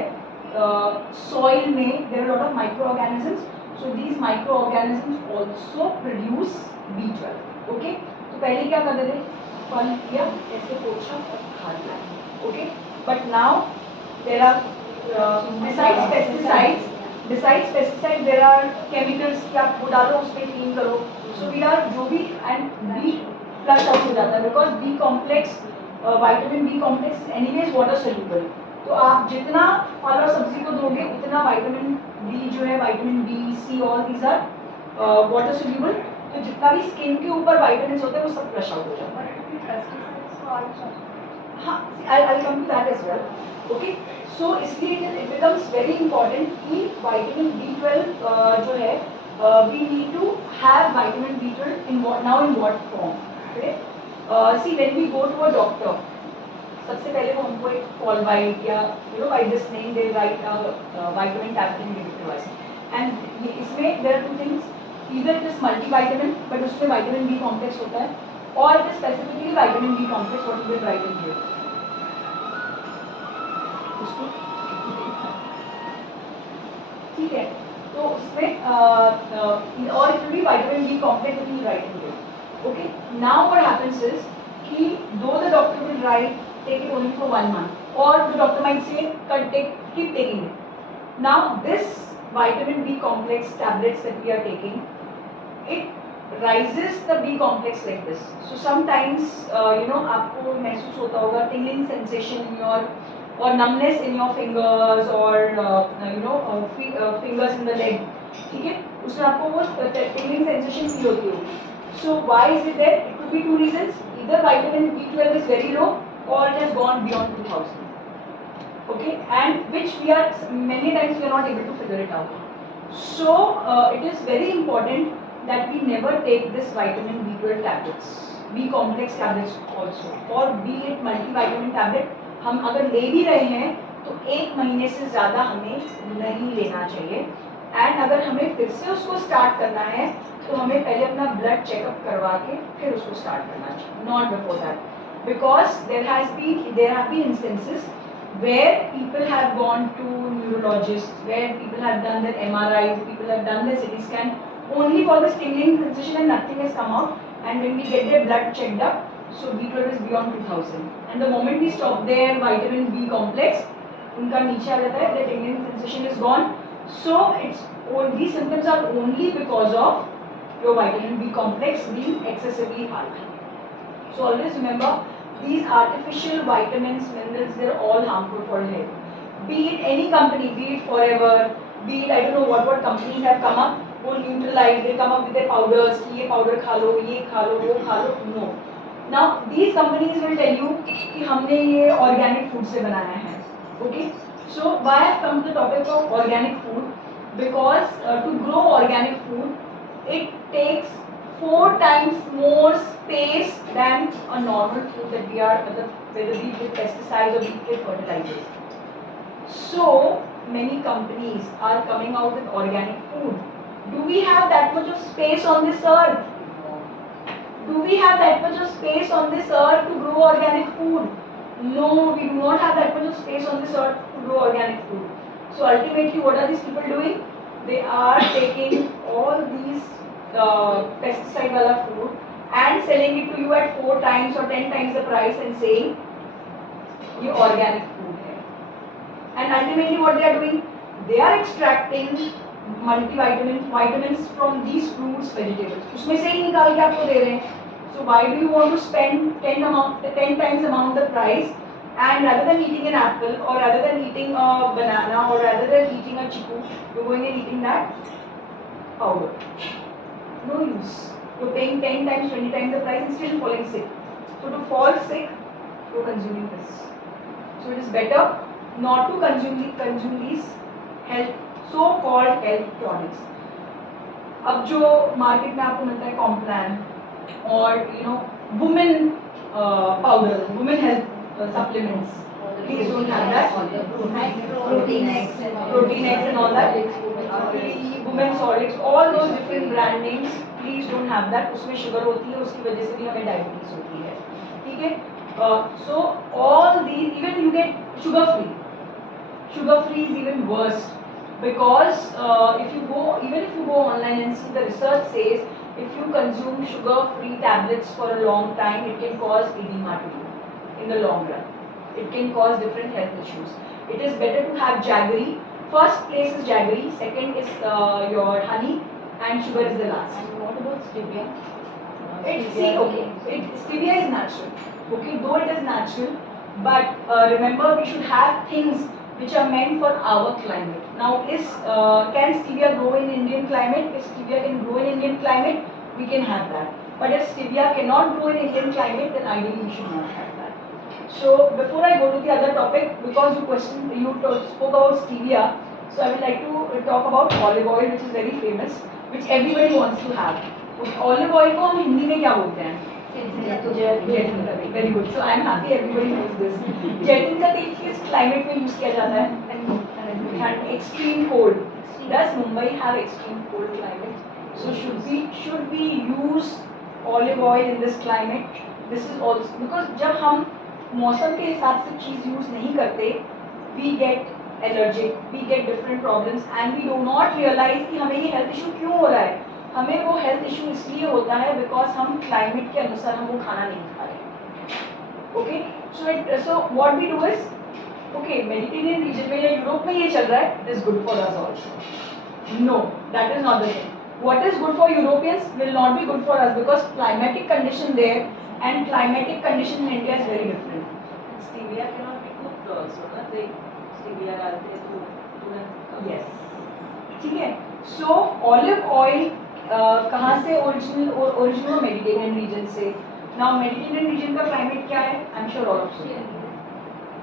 soil में there are a lot of microorganisms. So these microorganisms also produce B12. Okay? तो पहले क्या करते थे? फल किया ऐसे पोछा और खा लिया. Okay? But now there are besides pesticides there are chemicals कि आप वो डालो उसमें क्लीन करो. So we are जो भी and B flush out हो जाता है because B complex vitamin B complex is anyways water soluble. तो आप जितना फल और सब्जी को दोगे उतना vitamin B जो है vitamin B, C all these are water soluble. तो जितना भी स्किन के ऊपर vitamins होते हैं वो सब flush out हो जाता है. हाँ, I'll come to that as well. Okay, so इसलिए it becomes very important कि vitamin B12 जो है we need to have vitamin B12 in what form? Okay, see when we go to a doctor, सबसे पहले वो हमको एक Folvite या by this name they write vitamin tablet and give it to us. And इसमें there are two things, either it is multivitamin but उसमें vitamin B complex होता है, or it is specifically vitamin B complex what we will write in here. ठीक है, तो उसमें और it will be vitamin B complex that we will write in here. Okay, now what happens is कि though the doctor will write take it only for 1 month, or the doctor might say keep taking it. Now this vitamin B complex tablets that we are taking, it rises the B complex like this. So sometimes आपको महसूस होता होगा tingling sensation in your or numbness in your fingers or fingers in the leg. ठीक है, उसमें आपको वो tingling sensation feel होती होगी. So why is it there? It could be two reasons. Either vitamin B12 is very low or it has gone beyond 2000. Okay, and which we are many times we are not able to figure it out. So it is very important that we never take this vitamin B12 tablets, B complex tablets also, or be it multivitamin tablet. हम अगर ले भी रहे हैं तो 1 महीने से ज़्यादा हमें नहीं लेना चाहिए. एंड अगर हमें फिर से उसको स्टार्ट करना है तो हमें पहले अपना ब्लड चेकअप करवा के फिर उसको स्टार्ट करना चाहिए, not before that, because there have been instances where people have gone to neurologists, where people have done their MRIs, people have done their CT scan only for the tingling sensation and nothing has come out, and when we get their blood checked up, so B12 is beyond 2000, and the moment we stop their vitamin B complex, उनका नीचे आ जाता है, the tingling sensation is gone. So it's all these symptoms are only because of your vitamin B complex being excessively high. So always remember, these artificial vitamins, minerals, they're all harmful for health. Be it any company, be it Forever, be it I don't know what companies have come up, वो neutralize, they come up with their powders, कि ये powder खा लो, ये खा लो, वो खा लो. No. Now these companies will tell you कि हमने ये organic food से बनाया है. Okay. So why I've come to the topic of organic food? Because to grow organic food, it takes 4 times more space than a normal food that we are, whether we with pesticides or we with fertilizers. So many companies are coming out with organic food. Do we have that much of space on this earth? Do we have that much of space on this earth to grow organic food? No, we do not have that much of space on this earth to grow organic food. So ultimately, what are these people doing? They are taking all these pesticide wala food and selling it to you at 4 times or 10 times the price and saying ये organic food है. And ultimately what they are doing? They are extracting vitamins from these fruits, vegetables. उसमें से ही निकाल के आपको दे रहे हैं. So why do you want to spend 10 times amount the price, and rather than eating an apple or rather than eating a banana or rather than eating a chiku, you're going and eating that powder. No use. You're paying 10 times, 20 times the price and still falling sick. So to fall sick, you're consuming this. So it is better not to consume these so-called health products. अब जो market में आपको मिलता है Complan और women powder, women health supplements, please don't have that. Protein X and all that. Women's Horlicks, all those different brand names, please don't have that. उसमें sugar होती है, उसकी वजह से भी हमें डायबिटीज होती है. ठीक है. So all these, even you get sugar free. Sugar free is even worse, because if you go online and see, the research says if you consume sugar free tablets for a long time, it can cause edema to you in the long run. It can cause different health issues. It is better to have jaggery. First place is jaggery, second is your honey, and sugar is the last. And what about stevia? Stevia is natural. Okay, though it is natural, but remember, we should have things which are meant for our climate. Now, can stevia grow in Indian climate? If stevia can grow in Indian climate, we can have that. But if stevia cannot grow in Indian climate, then ideally we should not have that. So before I go to the other topic, because you spoke about stevia, so I would like to talk about olive oil, which is very famous, which everybody wants to have. Olive oil को हम हिंदी में क्या बोलते हैं? जैतून का तेल. Very good. So I am happy everybody knows this. जैतून का तेल किस climate में use किया जाता है? And extreme cold. Does Mumbai have extreme cold climate? So should we use olive oil in this climate? This is also because जब हम मौसम के हिसाब से चीज़ यूज़ नहीं करते, we get allergic, we get different problems, and we do not realize कि हमें ये health issue क्यों हो रहा है. हमें वो हेल्थ इशू इसलिए होता है बिकॉज हम क्लाइमेट के अनुसार हम वो खाना नहीं खा रहे. Okay, so what we do is, okay, Mediterranean region में या यूरोप में ये चल रहा है, it is good for us also. No, that is not the thing. what is good for Europeans will not be good for us because climatic condition there and climatic condition in India is very different. Stevia cannot be cooked also, ना? Like stevia डालते हैं तो तुरंत Yes. ठीक है. So olive oil कहाँ से original Mediterranean region से. Now Mediterranean region का climate क्या है? I'm sure all of you.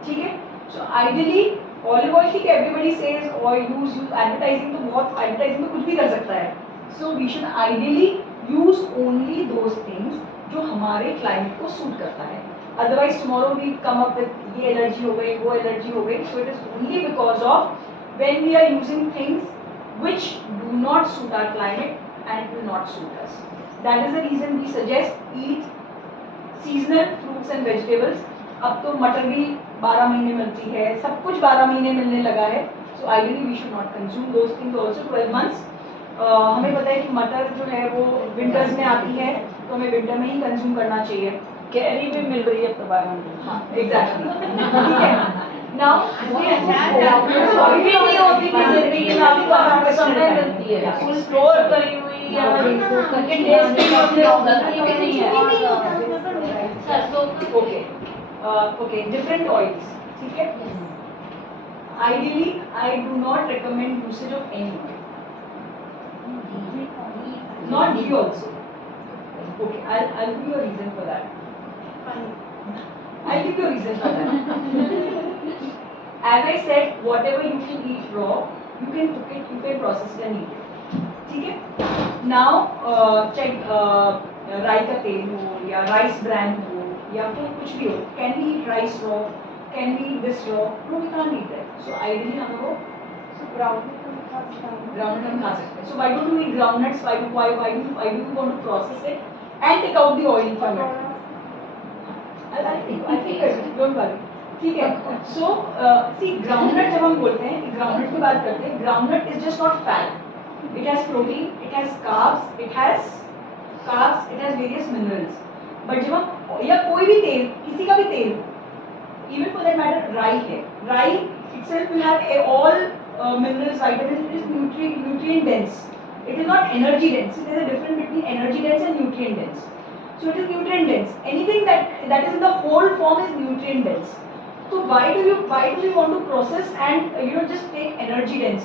ठीक है. So ideally olive oil ठीक है, everybody says oil use advertising तो बहुत advertising तो कुछ भी कर सकता है. So we should ideally use only those things जो हमारे climate को suit करता है. Otherwise tomorrow we come up with ये allergy हो गई, वो allergy हो गई. So it is only because of when we are using things which do not suit our climate and it will not suit us. That is the reason we suggest eat seasonal fruits and vegetables. अब तो मटर भी 12 महीने मिलती है, सब कुछ 12 महीने मिलने लगा है. So ideally we should not consume those things also 12 months. हमें पता है कि मटर जो है वो विंटर्स में आती है, तो हमें विंटर में ही कंज्यूम करना चाहिए. कैरी भी मिल रही है अब तो 12 में. हाँ, एग्जैक्टली. ठीक है. नाउ भी नहीं होती लेकिन आपको समय मिलती है. फुल स्टोर करी हुई या उनके टेस्ट भी होते हो गलती भी नहीं है. सरसों ओके ओके डिफरेंट ऑयल्स. ठीक है. Ideally, I do not recommend usage of any oil. Not ghee also. Okay, I'll give you a reason for that. I'll give you a reason for that. As I said, whatever you can eat raw, you can cook it, you can process it and eat it. ठीक है? Now, check राई का तेल हो या rice bran हो या फिर कुछ भी हो. Can we eat rice raw? Can we eat this raw? No, we can't eat that. So ideally हम लोग groundnut हम खा सकते हैं. So why don't we eat groundnuts? Why do we want to process it and take out the oil from it? I think don't worry. ठीक है. So see groundnut जब हम बोलते हैं groundnut की बात करते हैं, groundnut is just not fat. It has protein, it has carbs, it has various minerals. But जब हम या कोई भी तेल, किसी का भी तेल, even for that matter राई है, राई itself will have all minerals, vitamins. It is nutrient dense. It is not energy dense. There is a difference between energy dense and nutrient dense. So it is nutrient dense. Anything that is in the whole form is nutrient dense. So why do we want to process and just take energy dense?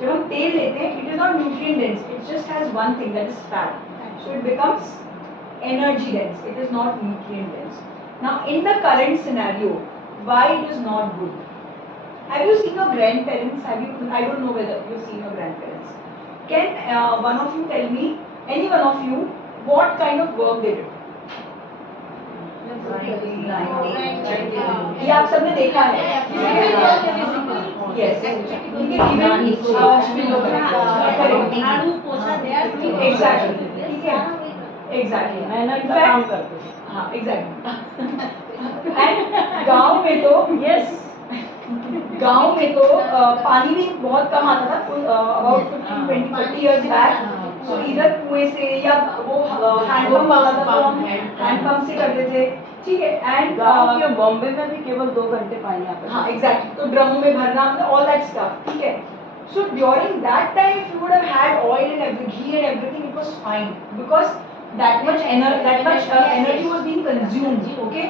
जब हम तेल लेते हैं, it is not nutrient dense. It just has one thing, that is fat. So it becomes energy dense. It is not nutrient dense. Now in the current scenario, why it is not good? Have you seen your grandparents? I don't know whether you've seen your grandparents. Can one of you tell me, any one of you, what kind of work they did? ये आप सबने देखा है. Yes. Exactly. ठीक है. Exactly. मेहनत का काम करते हैं. हाँ, exactly. And गांव में तो Yes. गांव में तो पानी भी बहुत कम आता था. About 15, 20, 30 years back. So इधर कुएं से या वो हैंडपंप वाला था तो हम हैंडपंप से करते थे. ठीक है. एंड गाँव के बॉम्बे में भी केवल 2 घंटे पानी आता है. हाँ, एग्जैक्टली. तो ड्रमों में भरना, ऑल दैट स्टफ. ठीक है. So during that time, if you would have had oil and ghee and everything, it was fine because that much energy was being consumed. Okay.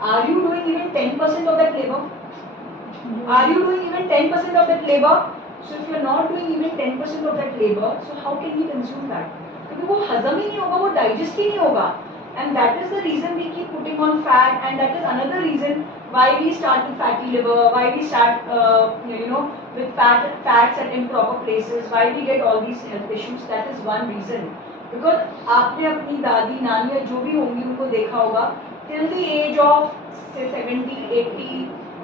Are you doing even 10% of that labor? Are you doing even 10% of that labor? So if you are not doing even 10% of that labor, so how can we consume that? क्योंकि वो हजम ही नहीं होगा, वो digest ही नहीं होगा. And that is the reason we keep putting on fat, and that is another reason why we start with fatty liver, why we start with fats at improper places, why we get all these health issues. That is one reason. Because आपने अपनी दादी नानी या जो भी होंगी उनको देखा होगा till the age of say 70, 80,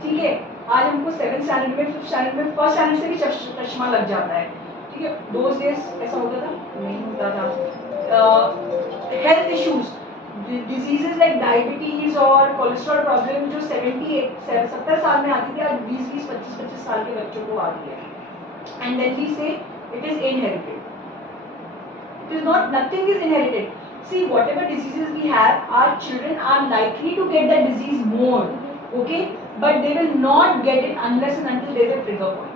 ठीक है. आज हमको 7th स्टैंडर्ड में, 5th स्टैंडर्ड में, 1st स्टैंडर्ड से भी चश्मा लग जाता है. ठीक है. Those days ऐसा होता था नहीं होता था. Health issues, diseases like diabetes और cholesterol problem जो 70 साल में आती थी, आज 20, 25 साल के बच्चों को आती है. And then we say it is inherited. It is not. Nothing is inherited. See, whatever diseases we have, our children are likely to get that disease more. Okay, but they will not get it unless and until there is a trigger point.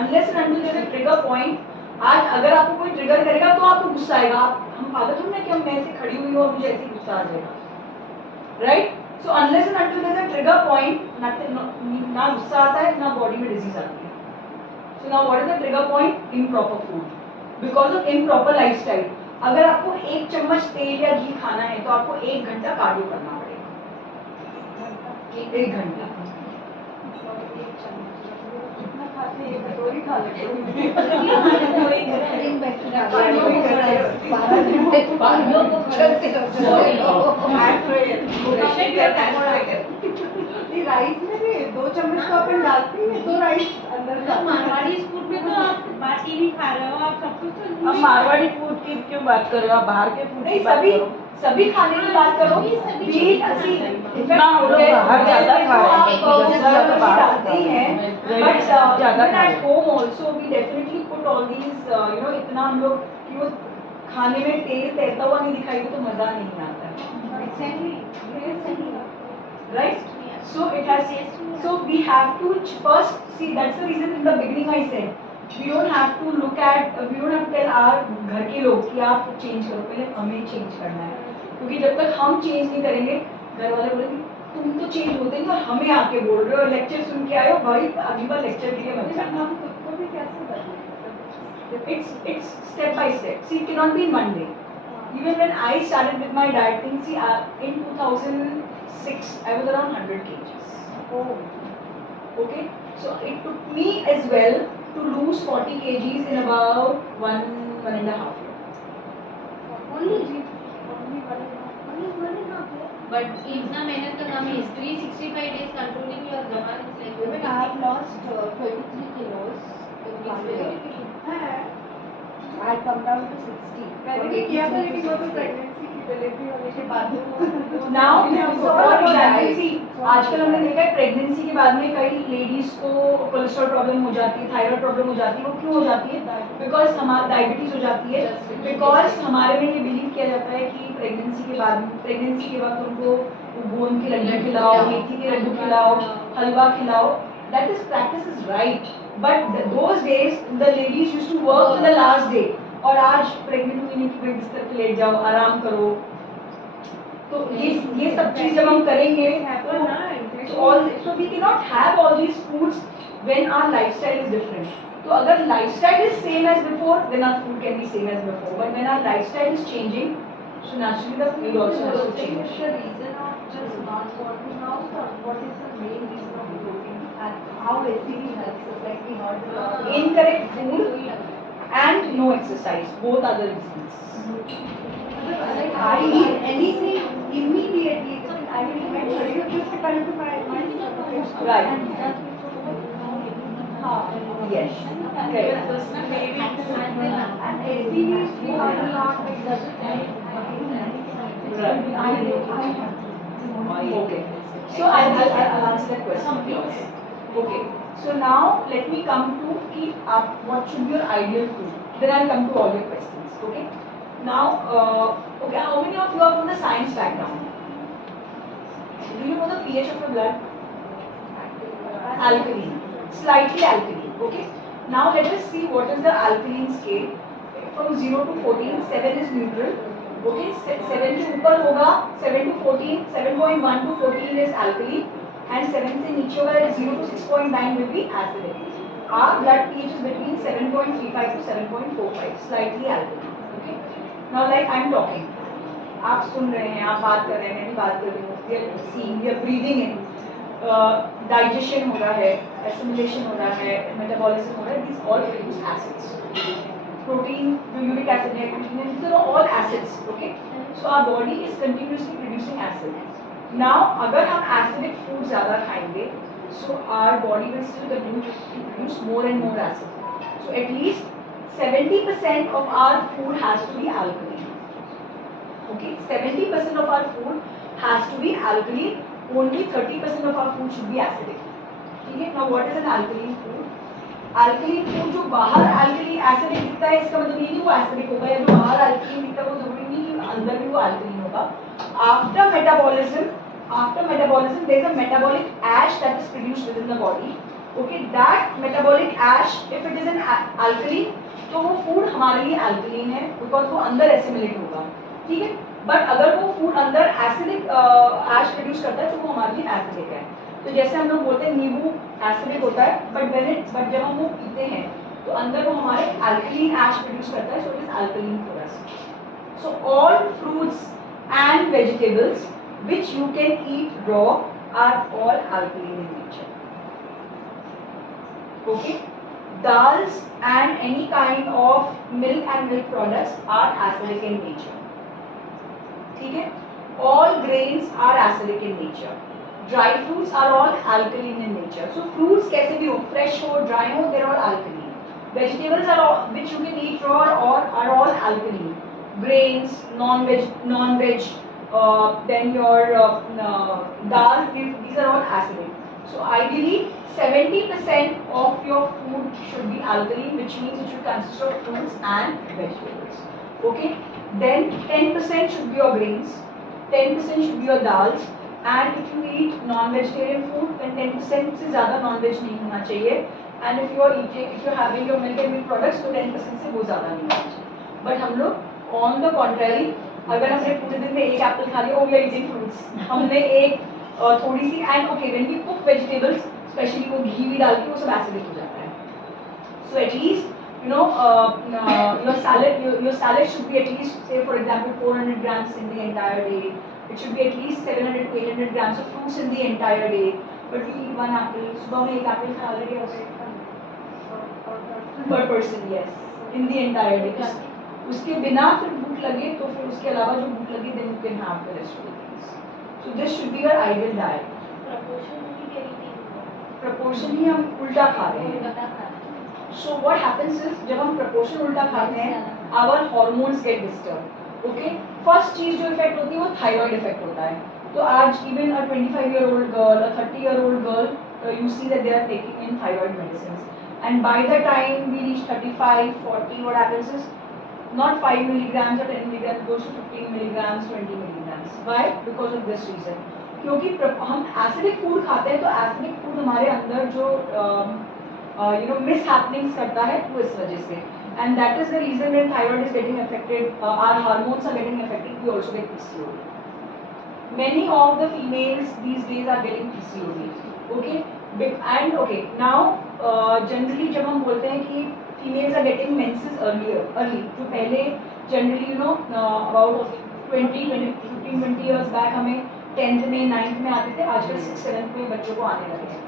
Unless and until there is a trigger point, आज अगर आपको कोई trigger करेगा तो आपको गुस्सा आएगा, हम पागल थोड़ी ना कि हम मैं ऐसे खड़ी हुई हूँ और मुझे ऐसे गुस्सा आ जाएगा, right? So unless and until there is a trigger point, ना गुस्सा आता है ना बॉडी में डिजीज आती है. So now what is the trigger point? Improper food, because of improper lifestyle. अगर आपको 1 चम्मच तेल या घी खाना है तो आपको 1 घंटा कार्डियो करना पड़ेगा. 1 घंटा. कितना खाते हैं? कटोरी खा लेते हैं. Getting back to that. Cardio ही कर रहे हो. 12 घंटे तो कार्डियो को करते राइस में भी 2 चम्मच तो अपन डालते ही हैं, तो राइस अंदर जाता है. मारवाड़ी फूड में तो आप बाटी नहीं खा रहे हो, आप सब कुछ तो अब मारवाड़ी फूड की क्यों बात कर रहे हो, आप बाहर के फूड नहीं, की बात सभी करो. सभी खाने की बात करो. सभी बीट सभी इतना हम लोग बाहर ज्यादा खा रहे हैं, आप ज्यादा बाहर डालते ही हैं, बट ज्यादा खा रहे at home also we definitely put all these इतना हम लोग कि वो खाने में तेल तैरता हुआ नहीं दिखाई दे तो मजा नहीं आता है, right? So it has, so we have to first see, that's the reason in the beginning I said we don't have to look at, we don't have to tell our घर के लोग कि आप चेंज करो, पहले हमें change करना है, क्योंकि जब तक हम चेंज नहीं करेंगे घर वाले बोलेंगे तुम तो चेंज होते नहीं और हमें आके बोल रहे हो, लेक्चर सुन के आए हो भाई, अगली बार लेक्चर के लिए मत जाना. हम खुद को भी कैसे बदलें? It's step by step. See, it cannot be in one day. Even when I started with my dieting, see, in 2006 I was around 100 kgs. Oh. Okay, so it took me as well to lose 40 kgs in about one and a half year. But इतना मेहनत का काम है. 365 days controlling your zaman is like Even I have lost 33 kilos in 1 year. I had come down to 60. मैंने भी किया था, लेकिन वो तो प्रेगनेंसी की डिलीवरी होने के बाद Now, for example, see, आजकल हमने देखा है प्रेगनेंसी के बाद में कई लेडीज को कोलेस्ट्रॉल प्रॉब्लम हो जाती है, थायराइड प्रॉब्लम हो जाती है. वो क्यों हो जाती है? बिकॉज हमारा डायबिटीज हो जाती है. बिकॉज हमारे में ये बिलीव किया जाता है कि प्रेगनेंसी के बाद उनको गोंद के लड्डू खिलाओ, मेथी के लड्डू खिलाओ, हलवा खिलाओ. That is practice is right, but those days the ladies used to work in the last day. और आज प्रेग्नेंट हुई नहीं कि बिस्तर पे लेट जाओ, आराम करो. तो ये सब चीज जब हम करेंगे so we cannot have all these foods when our lifestyle is different. तो अगर lifestyle is same as before, then our food can be same as before. But when our lifestyle is changing, so naturally the food also has to change. What's the reason of just not working out, or what is the main reason of bloating, and how SCD helps us? Like we heard about Incorrect food and no exercise, both are the reasons. like I eat anything immediately. I will eat my curry just to kind of my Right. Yes. And SCD we heard a lot like Okay. So I'll answer that question of yours. Okay. So now let me come to what should be your ideal food. Then I'll come to all your questions. Okay. Now, okay, how many of you are from the science background? Do you know the pH of your blood? Alkaline. Slightly alkaline. Okay. Now let us see what is the alkaline scale. From 0 to 14, 7 is neutral. Okay, 7 के ऊपर होगा 7 to 14, 7.1 to 14 is alkaline, and 7 से नीचे होगा 0 to 6.9 will be acidic. Our blood pH is between 7.35 to 7.45, slightly alkaline. Okay. Now like I am talking, आप सुन रहे हैं, आप बात कर रहे हैं, मैं भी बात कर रही हूँ. We are seeing, we are breathing in. Digestion हो रहा है, assimilation हो रहा है, metabolism हो रहा है. These all produce acids. Protein, जो uric acid है, protein, these are all acids. Okay. So our body is continuously producing acid. Now अगर हम acidic food ज़्यादा खाएंगे, so our body will still continue to produce more and more acid. So at least 70% of our food has to be alkaline. Okay, 70% of our food has to be alkaline. Only 30% of our food should be acidic. ठीक है? Now what is an alkaline food? Alkaline food जो बाहर alkaline acidic दिखता है, इसका मतलब ये नहीं वो acidic होगा, या जो बाहर alkaline दिखता है वो जरूरी नहीं कि अंदर भी वो alkaline होगा. After metabolism there is a metabolic ash that is produced within the body. Okay, that metabolic ash, if it is an alkali, तो वो फूड हमारे लिए अल्कलीन है बिकॉज वो अंदर एसिमिलेट होगा, ठीक है. बट अगर वो फूड अंदर एसिडिक एश प्रोड्यूस करता है तो वो हमारे लिए एसिडिक है. तो जैसे हम लोग बोलते हैं नींबू एसिडिक होता है, बट जब हम वो पीते हैं तो अंदर वो हमारे अल्कलीन एश प्रोड्यूस करता है, so it is alkaline for us. So all fruits and vegetables which you can eat raw are all alkaline in nature. Okay, dals and any kind of milk and milk products are acidic in nature. ठीक है, all grains are acidic in nature. Dry fruits are all alkaline in nature. So fruits कैसे भी हो, fresh हो, dry हो, they are all alkaline. Vegetables are all, which you can eat raw or are all alkaline. Grains, non-veg, then your dal, these are all acidic. So ideally 70% of your food should be alkaline, which means it should consist of fruits and vegetables. Okay, then 10% should be your grains, 10% should be your dals, and if you eat non-vegetarian food then 10% से ज़्यादा non-veg नहीं होना चाहिए, and if you are having your milk and milk products तो 10% से वो ज़्यादा नहीं होना चाहिए. But हम लोग on the contrary, अगर हमने पूरे दिन में एक एप्पल खा लिया, we are eating fruits. हमने एक थोड़ी सी, and okay when we cook vegetables, especially वो घी भी डाल के वो सब acidic हो जाता है. So at least your salad should be at least, say for example 400 grams in the entire day. It should be at least 700 to 800 grams of fruits in the entire day. But we eat one apple. सुबह में एक apple खा already per person, yes, in the entire day. उसके बिना फिर भूख लगे तो फिर उसके अलावा जो भूख लगे then you can have the rest of the things. So this should be your ideal diet. Proportion ही हम उल्टा खा रहे हैं. So what happens is जब हम proportion उल्टा खाते हैं, our hormones get disturbed. Okay, first चीज जो effect होती है वो thyroid effect होता है. तो आज even a 25-year-old girl, a 30-year-old girl, you see that they are taking in thyroid medicines. And by the time we reach 35, 40, what happens is not 5 milligrams or 10 milligrams, goes to 15 milligrams, 20 milligrams. Why? Because of this reason. क्योंकि हम acidic food खाते हैं तो acidic food हमारे अंदर जो मिसहैपनिंग्स करता है वो इस वजह से, and that is the reason when thyroid is getting affected, our hormones are getting affected, we also get PCOD. Many of the females these days are getting PCOD. Okay, and okay now generally जब हम बोलते हैं कि females are getting menses early, जो पहले generally about 15-20 years back हमें 10th में 9th में आते थे, आजकल 6th 7th में बच्चों को आने लगे हैं.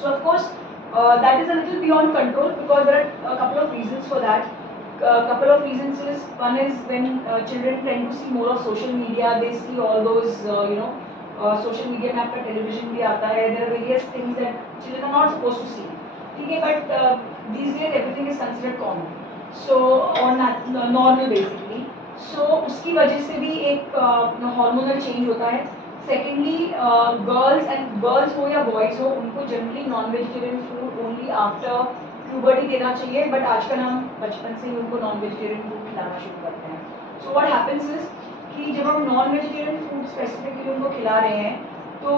So of course that is a little beyond control because there are a couple of reasons for that. Couple of reasons is, one is when children tend to see more of social media, they see all those social media में आपका television भी आता है, there are various things that children are not supposed to see. ठीक है, but these days everything is considered common, so or normal basically. So उसकी वजह से भी एक hormonal change होता है. Secondly, girls हो या boys हो, उनको generally non-vegetarian food only after puberty देना चाहिए, but आजकल हम बचपन से ही उनको non-vegetarian food खिलाना शुरू करते हैं. So what happens is कि जब हम non-vegetarian food specifically उनको खिला रहे हैं तो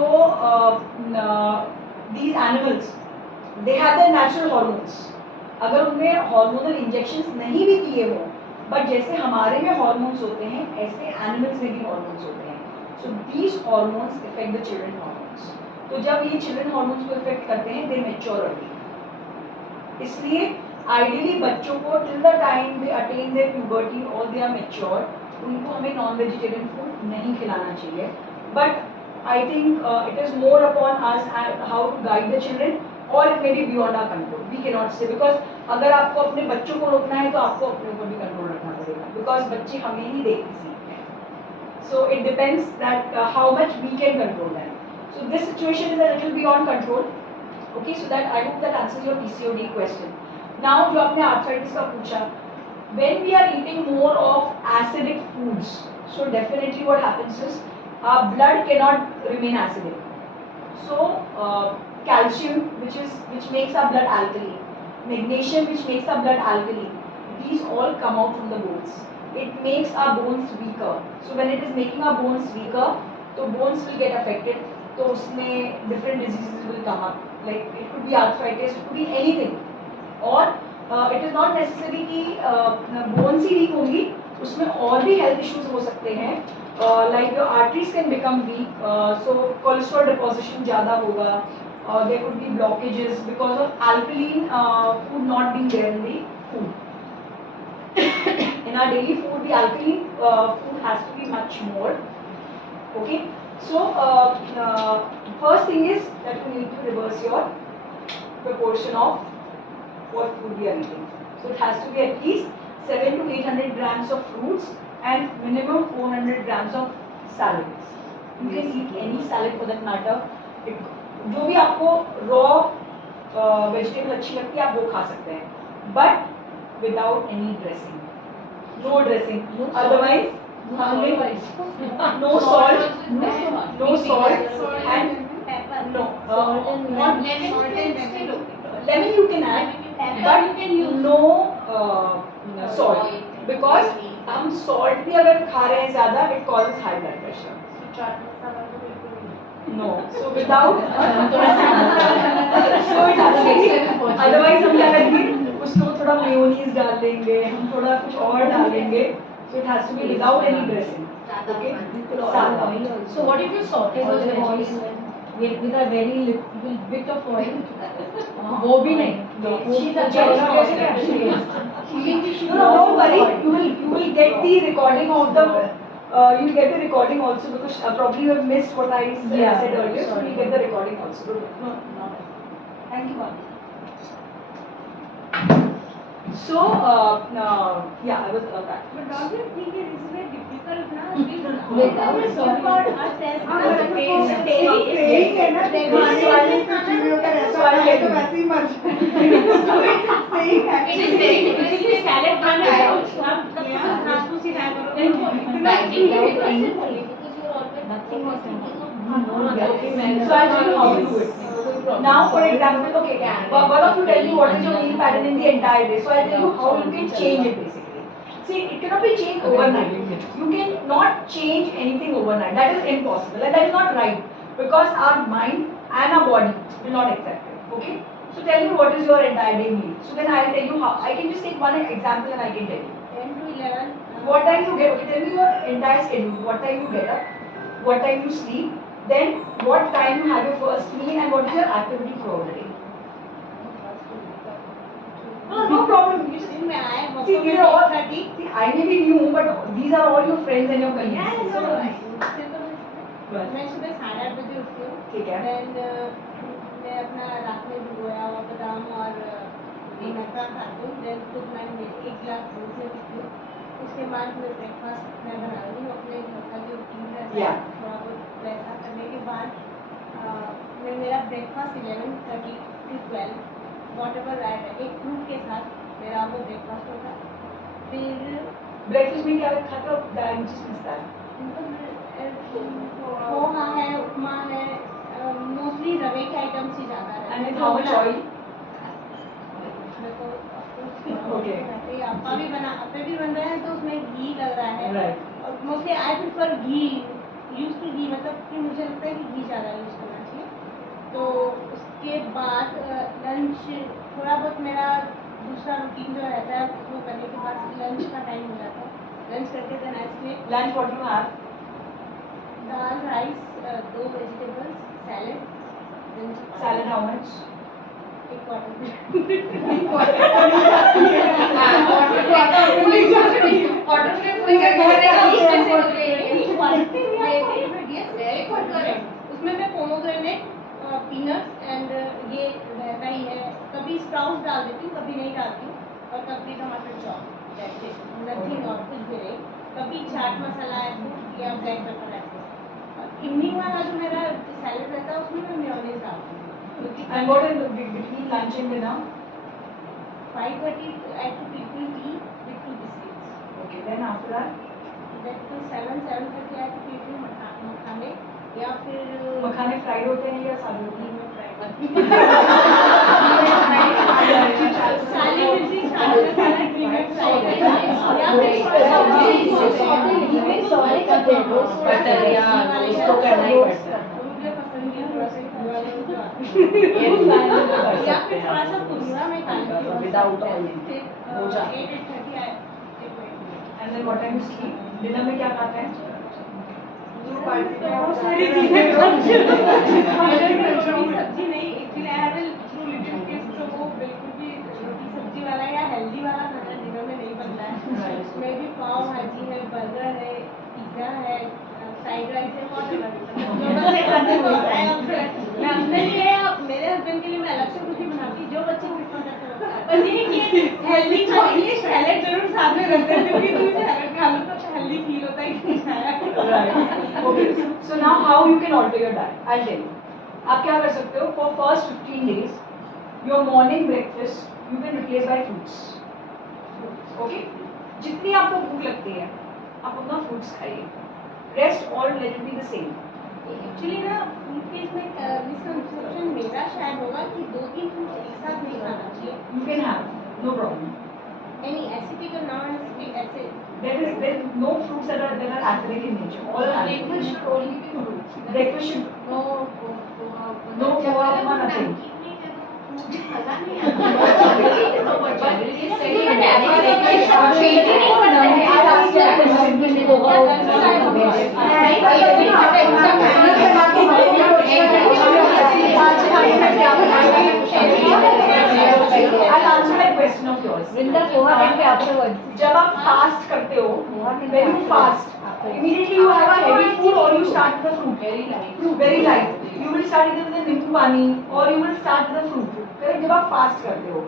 these animals they have their natural hormones. अगर उनमें hormonal injections नहीं भी किए हों, but जैसे हमारे में hormones होते हैं ऐसे animals में भी hormones होते हैं. So these hormones affect the children hormones. तो जब ये children hormones को affect करते हैं, they mature early. इसलिए ideally बच्चों को till the time they attain their puberty or they are mature, उनको हमें non-vegetarian food नहीं खिलाना चाहिए. But I think it is more upon us how to guide the children, or it may be beyond our control. We cannot say because अगर आपको अपने बच्चों को रोकना है तो आपको अपने ऊपर भी कंट्रोल रखना पड़ेगा, because बच्चे हमें ही देख के सीखते हैं. So it depends that how much we can control them. So this situation is a little beyond control. Okay, so that I hope that answers your PCOD question. Now जो आपने arthritis का पूछा, when we are eating more of acidic foods, so definitely what happens is our blood cannot remain acidic. So calcium, which makes our blood alkali, magnesium, which makes our blood alkali, these all come out from the bones. It makes our bones weaker. So when it is making our bones weaker, so bones will get affected. तो उसमें different diseases will come up. Like it could be arthritis, it could be anything. और it is not necessary कि bones ही weak होंगी, उसमें और भी health issues हो सकते हैं. Like your arteries can become weak, so cholesterol deposition ज़्यादा होगा. There could be blockages because of alkaline food not being there in the food. In our daily food, the alkaline food has to be much more. Okay, so first thing is that you need to reverse your proportion of what food we are eating. So it has to be at least 700 to 800 grams of fruits and minimum 400 grams of salads. You can eat any salad for that matter. जो भी आपको raw vegetable अच्छी लगती है आप वो खा सकते हैं, but without any dressing. No dressing. Otherwise, no salt, no salt, and no. Not lemon you can add, but no salt, because हम salt भी अगर खा रहे हैं ज़्यादा, it causes high blood pressure. No, so without so it has to be, otherwise हम क्या करेंगे, उसको थोड़ा मेयोनीज डाल देंगे, हम थोड़ा कुछ और डालेंगे, so it has to be without any dressing. Okay, salad oil. So what if you saute those veggies with a very little bit of oil? वो भी नहीं. No. She's a No, don't worry. You will get the recording of the. You will get the recording also because probably you have missed what I said earlier. So you get the recording also. No. Thank you, ma'am. So yeah, I was back. But don't you think it is very difficult now? Without salt. It is very difficult. Salad बना है आप घास फूस ही खाया करो So I'll tell you how to do it. Now, for example, okay, one of you tell me what is your meal pattern in the entire day. So I'll tell you how you can change it basically. See, it cannot be changed overnight. You cannot change anything overnight. That is impossible, and that is not right because our mind and our body will not accept it. Okay. So tell me what is your entire day meal. So then I'll tell you how. I can just take one example and I can tell you. 10 to 11 What time you get? Okay, tell me your entire schedule. What time you get up? What time you sleep? Then what time you have your first meal and what is your activity throughout the day? No problem. You just दिन में आए see these are all. 30 See, I may be new, but these are all your friends and your colleagues. So, मैं सुबह 8:30 बजे उठती हूँ ठीक है. Then मैं अपना रात में भिगोया हुआ बादाम और मेवा खाती हूँ. Then खुद मैं एक गिलास दूध में पीती हूँ. उसके बाद मैं ब्रेकफास्ट मैं बना रही हूँ अपने घर का जो रूटीन रहता है थोड़ा बहुत वैसा करने के बाद मैं मेरा ब्रेकफास्ट 11:30 to 12 whatever right है एक फ्रूट के साथ मेरा वो ब्रेकफास्ट होता है. फिर breakfast में क्या खाते हो? Just मिलता है. पोहा है, उपमा है, मोस्टली रवे के आइटम्स ही ज़्यादा रहते And हैं. with how much oil? उसमें तो Okay. आपका भी बना आपका भी बन रहा है तो उसमें घी लग रहा है. Right. और mostly I prefer ghee use to ghee मतलब कि मुझे लगता है कि घी ज़्यादा यूज करना चाहिए. तो उसके बाद लंच थोड़ा बहुत मेरा दूसरा रूटीन जो रहता है वो करने के बाद लंच का टाइम हो जाता है. लंच करके then I sleep. Lunch what you have? Dal rice 2 vegetables salad then Salad how much? एक क्वार्टर उसमें मैं पोमोग्रेनेट पीनट्स एंड ये रहता ही है. कभी स्प्राउट्स डाल देती हूँ कभी नहीं डालती हूँ और कभी टमाटर चॉप नथिंग और कुछ भी नहीं. कभी चाट मसाला या ब्लैक पेपर रहता है. इवनिंग वाला जो मेरा सैलेड रहता है उसमें मैं मेयोनीज डालती हूँ. And what is between lunch and dinner? 5:30 I have to take tea with 2 biscuits. Okay, then after that? Then till 7:30 I have to take मखाने या फिर मखाने फ्राइड होते हैं या सादे होते हैं? साली मिर्ची साला घी में फ्राई या फिर बटर या उसको करना ही पड़ता है. मुझे पसंद वाले वो जो आते हैं। ये प्लान में तो कर या सकते फिर हैं थोड़ा सा आप। पूर्णिमा में खाने Without oil. हो जाता है। 8:30 आए And then what time you sleep? Dinner में क्या खाते हैं? बहुत सारी चीजें सब्जी नहीं actually I have two little kids तो वो बिल्कुल भी रोटी सब्जी वाला या हेल्दी वाला खाना डिनर में नहीं बनता है उसमें भी पाव भाजी है बर्गर है पिज्जा है फ्राइड राइस है बहुत जो बच्चे खाते हैं वो है मैं अपने लिए मेरे हस्बैंड के लिए मैं अलग से कुछ नहीं बनाती जो बच्चे प्रेफर करते हैं वो खाते हैं। बस ये कि हेल्दी चाहिए सैलेड जरूर साथ में रखते हैं क्योंकि तुम सैलेड खा लो तो हेल्दी फील होता है कि खाया Right. Okay. So now how you can alter your diet? I'll tell you. आप क्या कर सकते हो? For first 15 days, your morning breakfast you can replace by fruits. Okay? जितनी आपको भूख लगती है, आप अपना fruits खाइए. Rest all let it be the same. Actually ना फूड के इसमें मिसकंसेप्शन मेरा शायद होगा कि 2-3 फ्रूट एक साथ नहीं खाना चाहिए You can have no problem. यानी एसिडिक और नॉन एसिडिक ऐसे There is no fruits that are acidic in nature. All are acidic. Breakfast should only be fruits. Breakfast should No, No poha, nothing. मजा नहीं आता। No, but generally सही है। I'll ask you a question. I'll answer that question of yours. जब आप fast करते हो, when you fast, immediately you have a heavy food or you start with the fruit. Very light. Very light. You will start either with the नींबू पानी or you will start with the fruit. correct? जब आप fast करते हो.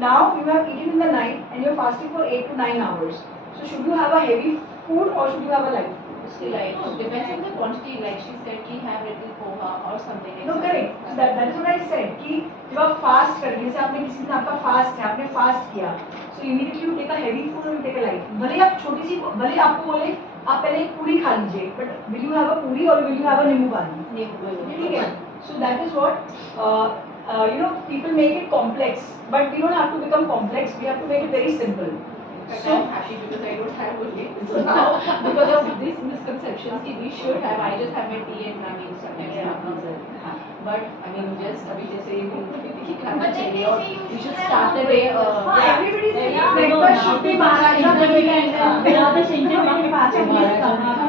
Now you have eaten in the night and you are fasting for 8 to 9 hours. So should you have a heavy food or should you have a light food? उसकी light. No, depends on the quantity. Like she said, कि have little poha or something like No, correct. That is what I said कि जब आप fast करेंगे, जैसे आपने किसी दिन आपका fast है, आपने fast किया, so immediately you take a heavy food or you take a light. भले ही आप छोटी सी, भले ही आपको बोले आप पहले एक पूरी खा लीजिए, but will you have a पूरी or will you have a नींबू पानी? ठीक है. So that is what people make it complex, but we don't have to become complex. We have to make it very simple. So I'm happy because I don't have only. So now because of these misconceptions, कि we should have. I just have my tea and running sometimes. But I mean just अभी जैसे कि खाना चाहिए और we should start the day. everybody says breakfast should be Maharaja हम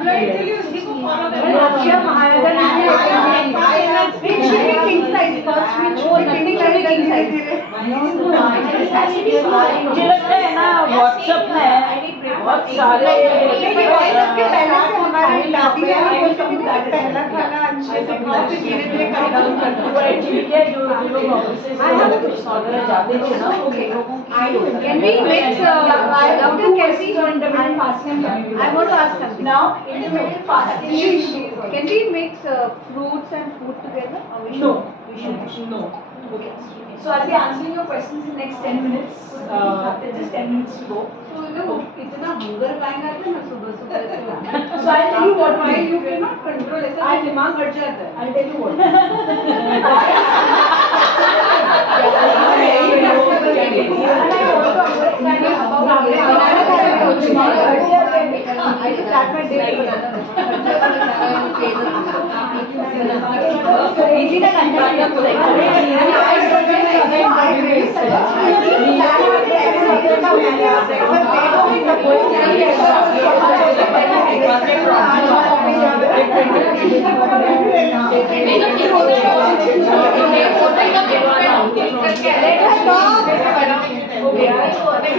लोग actually उसी को फॉलो कर रहे हैं It should be king size first, which should be king size. मुझे लगता है ना व्हाट्सएप में बहुत सारे सबके पहले से हमारी दादी पहला खाना अच्छे से खाओ फिर धीरे धीरे कम डाउन कर दो. वो एक्टिविटी है जो लोग ऑफिस वगैरह जाते थे ना वो लोगों की Can we mix? Doctor, can we intermittent fasting? I want to ask something. Now intermittent fasting is Can we mix fruits and food together? Or we no. should? No. Okay. So I'll be answering your questions in next 10 minutes. There's just 10 minutes to go. तो देखो इतना hunger pain आता है ना सुबह सुबह से. So I'll tell you what why my you cannot control ऐसा दिमाग हट जाता है. I'll tell you what.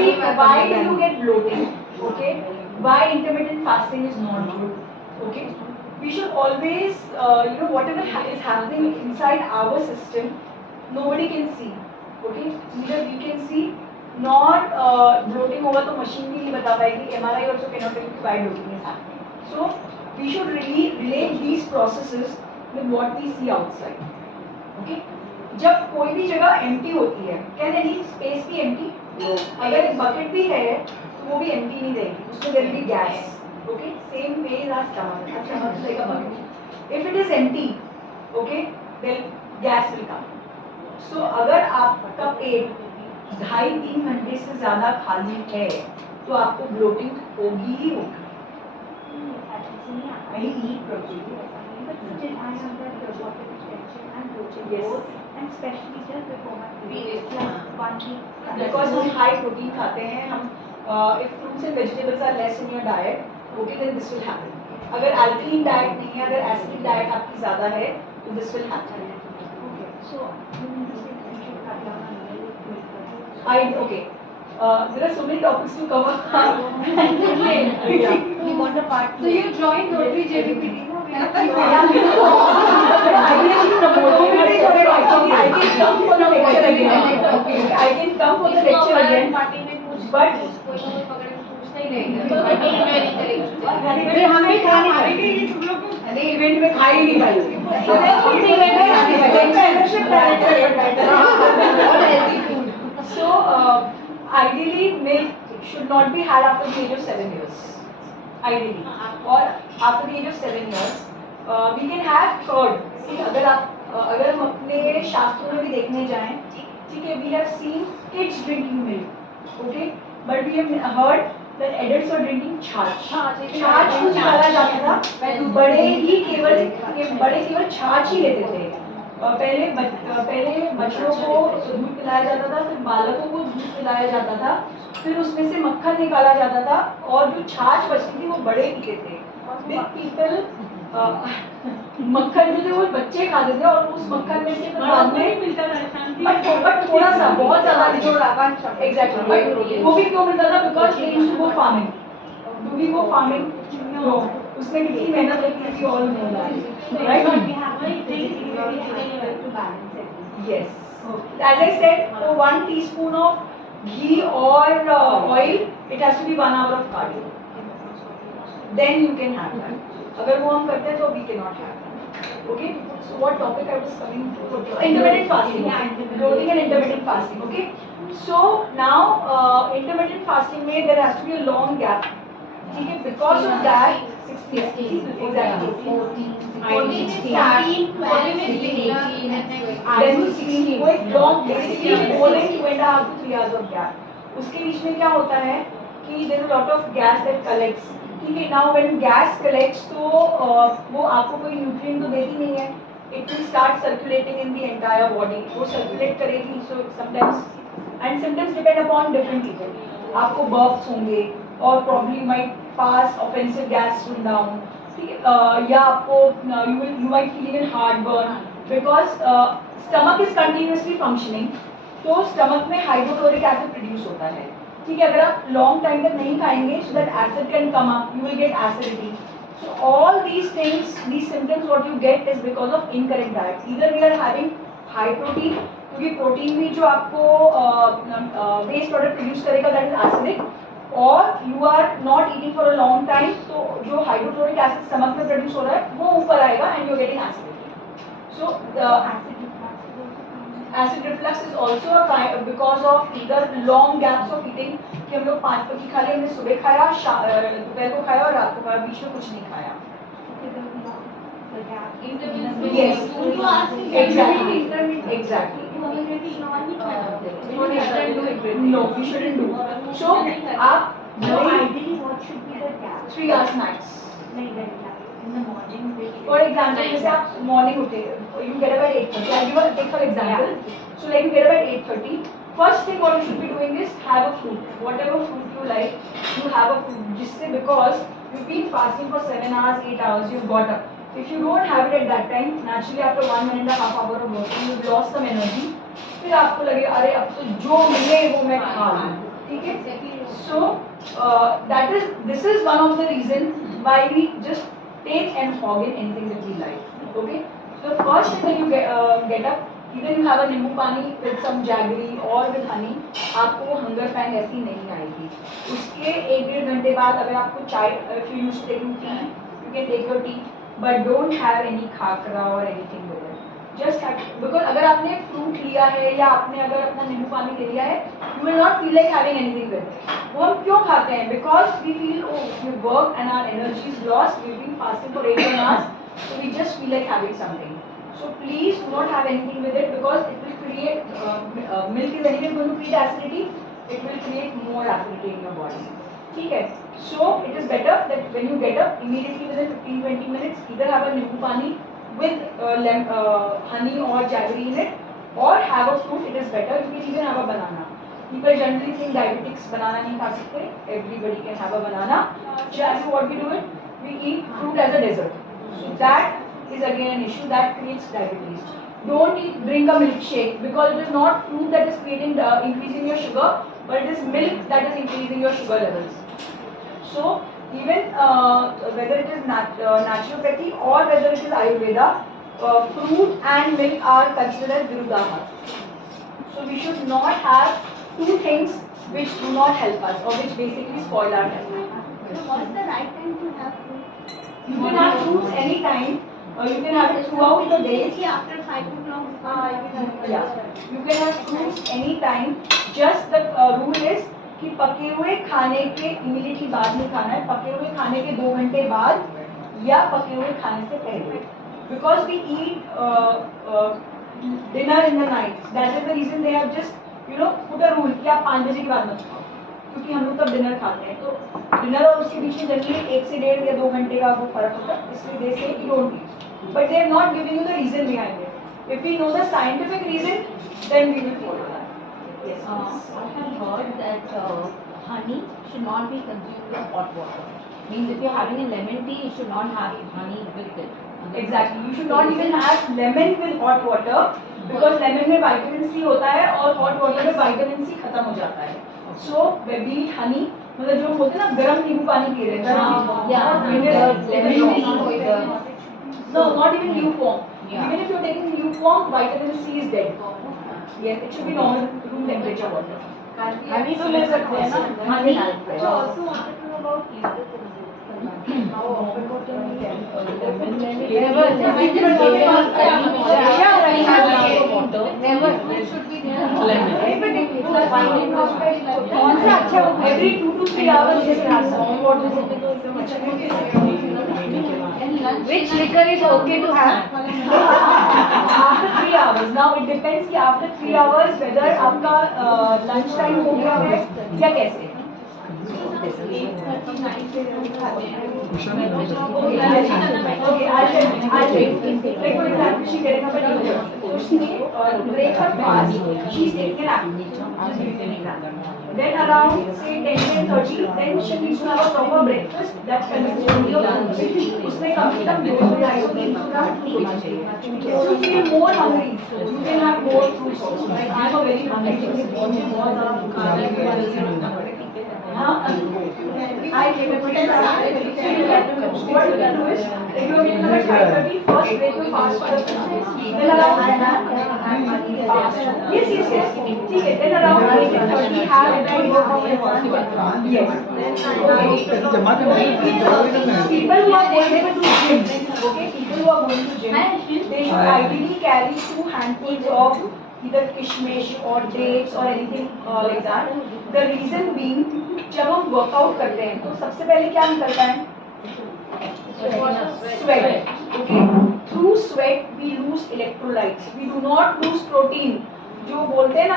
See, why do you get bloating? Okay, why intermittent fasting is not good? Okay, we should always, whatever is happening inside our system, nobody can see. Okay, neither we can see, nor bloating होगा तो machine भी नहीं बता पाएगी. MRI also cannot tell you why bloating is happening. So we should really relate these processes with what we see outside. Okay, जब कोई भी जगह empty होती है, can any space be empty? अगर एक बकेट भी है तो वो भी एम्प्टी नहीं रहेगी, उसमें there will be gas. Okay, same way as our stomach. Our stomach is like a bucket. If it is empty, okay, then gas will come. So अगर आपका पेट 2.5-3 घंटे से ज़्यादा खाली है तो आपको ब्लोटिंग होगी ही होगी. I eat protein. body, but still I have that water retention and bloating Yes. both, and especially just before my period, Periods, like हाँ. 1 week. बिकॉज हम हाई प्रोटीन खाते हैं, हम if fruits and vegetables are less in your diet, okay, then this will happen. अगर alkaline diet नहीं है, अगर acidic diet आपकी ज़्यादा है, तो this will happen. Okay, so you mean to say that I should cut down on milk? Okay. There are so many topics to cover. We want a part So you joined Rotary JVPT, no? I can come for the lecture again. I can come for the lecture again. But फिर हम भी खा नहीं पाएंगे. अरे event में खा ही नहीं पाएंगे. So ideally milk should not be had after the age of 7 years. Ideally, or after the age of 7 years, we can have curd. See, अगर हम अपने शास्त्रों में भी देखने जाएं, ठीक है, we have seen kids drinking milk, okay, but we have heard that adults are drinking छाछ. छाछ को निकाला जाता था, बड़े केवल छाछ ही लेते थे. पहले बच्चों को दूध पिलाया जाता था, फिर बालकों को दूध पिलाया जाता था, फिर उसमें से मक्खन निकाला जाता था, और जो छाछ बचती थी वो बड़े पीते थे. बिग पीपल मक्खन जो थे वो बच्चे खाते थे, और उस मक्खन में से फिर बाद में मिलता था बट थोड़ा सा, बहुत ज्यादा एग्जैक्टली. बट वो भी क्यों मिलता था? Because they used to go farming. To be go farming, no, उसमें कितनी मेहनत लगती थी, all know that, right? Yes. As I said, for 1 teaspoon of ghee or oil, it has to be 1 hour of cardio. Then you can have that. अगर वो हम करते हैं तो we cannot have that. Okay. So what topic I was coming to? Intermittent fasting. Bloating and intermittent fasting. Okay. So now intermittent fasting में there has to be a long gap. ठीक है. Because of that, 16, exactly. 16, वो एक long, basically more than 2.5 to 3 hours of gap. उसके बीच में क्या होता है कि there is a lot of gas that collects. ठीक है. Now when gas collects, तो वो आपको कोई न्यूट्रिएंट तो देती नहीं है. It will start circulating in the entire body. वो circulate करेगी. So sometimes and symptoms depend upon different people. आपको burps होंगे, और probably might pass offensive gas rundown. या आपको you might feel even heartburn because stomach is continuously functioning. तो stomach में hydrochloric acid produce होता है. ठीक है. अगर आप लॉन्ग टाइम तक नहीं खाएंगे, so that acid can come up, you will get acidity. So all these things, these symptoms what you get is because of incorrect diet. Either we are having high protein, क्योंकि protein भी जो आपको waste product produce करेगा that is acidic, और you are not eating for a long time, तो जो hydrochloric acid stomach में produce हो रहा है वो ऊपर आएगा and you are getting acidity. So acid reflux is also a kind because of either long gaps of eating, कि हम लोग 5 पकी खा लिए, हमने सुबह खाया, दोपहर को खाया और रात को खाया, बीच में कुछ नहीं खाया. Yes, exactly. No, we shouldn't do. So आप Ideally, what should be the gap? 3 hours max. In the morning, For example, जैसे आप morning उठे, you get up at 8:30. I'll give a take for example. So like you get up at 8:30. First thing what you should be doing is have a fruit. Whatever fruit you like, you have a fruit. जिससे because you've been fasting for 7 hours, 8 hours, you've got up. If you don't have it at that time, naturally after 1.5 hour of working, you've lost some energy. फिर आपको लगे अरे अब तो जो मिले वो मैं खा लूँ. ठीक है. So this is one of the reason why we just take and hog in anything that we like. Okay. So the first thing that you get up, either you have a नींबू पानी with some jaggery or with honey, आपको hunger pang ऐसी नहीं आएगी. उसके 1-1.5 घंटे बाद अगर आपको चाय, if you used to taking tea, you can take your tea, but don't have any khakhra or anything with it. Just have, because अगर आपने fruit लिया है या आपने अगर अपना नींबू पानी ले लिया है, you will not feel like having anything with it. वो हम क्यों खाते हैं? Because we feel oh we work and our energy is lost. We've been fasting for 8 hours, so we just feel like having something. So please do not have anything with it because it will create milk is anyway going to create acidity. It will create more acidity in your body. ठीक है. So it is better that when you get up, immediately within 15-20 minutes, either have a nimbu pani with honey or jaggery in it, or have a fruit. It is better. You can even have a banana. People generally think diabetics banana nahi kha sakte. Everybody can have a banana. Generally, what we do it, we eat fruit as a dessert. So that is again an issue that creates diabetes. Don't drink a milkshake because it is not fruit that is creating increasing your sugar, but it is milk that is increasing your sugar levels. So even whether it is naturopathy or whether it is Ayurveda, fruit and milk are considered as virudahar. So we should not have two things which do not help us or which basically spoil our health. So what's the right time to have fruit? You can have fruits anytime. You can have it throughout the day. See, after 5 o'clock, Yeah, you can have fruits anytime. Just the rule is कि पके हुए खाने के immediately बाद में खाना है, पके हुए खाने के 2 घंटे बाद या पके हुए खाने से पहले. Because we eat dinner in the night. That is the reason they have just put a rule कि आप 5 बजे के बाद मत खाओ, क्योंकि हम लोग तब डिनर खाते हैं. तो डिनर और उसके बीच में जनरली 1 से 1.5 या 2 घंटे का वो फर्क होता है, इसलिए दे से you don't eat. But they have not given you the reason behind it. If we know the scientific reason, then we will follow that. Yes. I have heard that honey should not be consumed with hot water. Means if you're having a lemon tea, you should not have honey with it. Exactly. You should not even have lemon with hot water because lemon में vitamin C होता है और hot water में vitamin C खत्म हो जाता है. So we eat honey. मतलब जो बोलते हैं ना गरम नींबू पानी पी रहे हैं. No, not even lukewarm. Even if you're taking lukewarm, vitamin C is dead. Yes, it should be normal room temperature water. Honey तो ले सकते हैं ना. Honey. I also wanted to know about liver consumption. How often can we Every 2 to 3 hours just have some water. Which liquor is okay to have? After 3 hours. Now it depends कि after 3 hours whether आपका lunch time हो गया है या कैसे. Okay, I'll tell you. Like for example, she's getting up at 8:30. So she break her fast. She's taking an apple. Then around say 10:30, then she needs to have a proper breakfast that consists of उसमें कम से कम 200-250 ग्राम protein. If you feel more hungry, you can have more fruits also. Like I am a very hungry person. I take a protein. What you can do is, if you are making up at 5:30, first break your fast for then around yes. ठीक है. Then around 8:30 have yes. People who are going to gym, okay, people who are going to gym, they should ideally carry 2 handfuls of either kishmish or dates or anything like that. The reason being, जब हम workout करते हैं तो सबसे पहले क्या निकलता है? Sweat. Okay. Through sweat we lose electrolytes. We do not lose protein. जो बोलते हैं ना,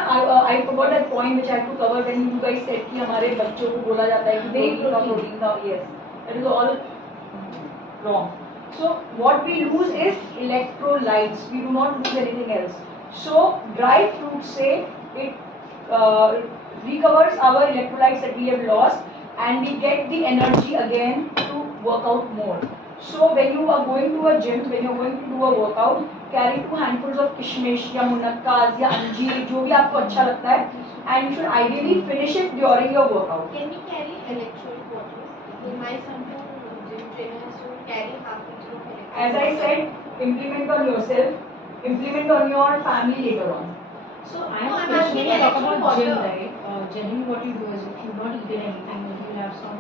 I forgot that point which I had to cover when you guys said कि हमारे बच्चों को बोला जाता है कि protein का. Yes, that is all wrong. So what we lose is electrolytes. We do not lose anything else. So dry fruits say it recovers our electrolytes that we have lost, and we get the energy again to work out more. So when you are going to a gym, when you are going to do a workout, carry 2 handfuls of kishmish या मुनक्कास या अंजीर, जो भी आपको अच्छा लगता है, and you should ideally finish it during your workout. Can we carry electrolyte water? Because my son gym trainer has to carry half liter of electrolyte. As I said, implement on yourself, implement on your family later on. So I No, am I'm asking talking about electrolyte gym, water. right? Generally what you do is if you've not eaten anything, then you have some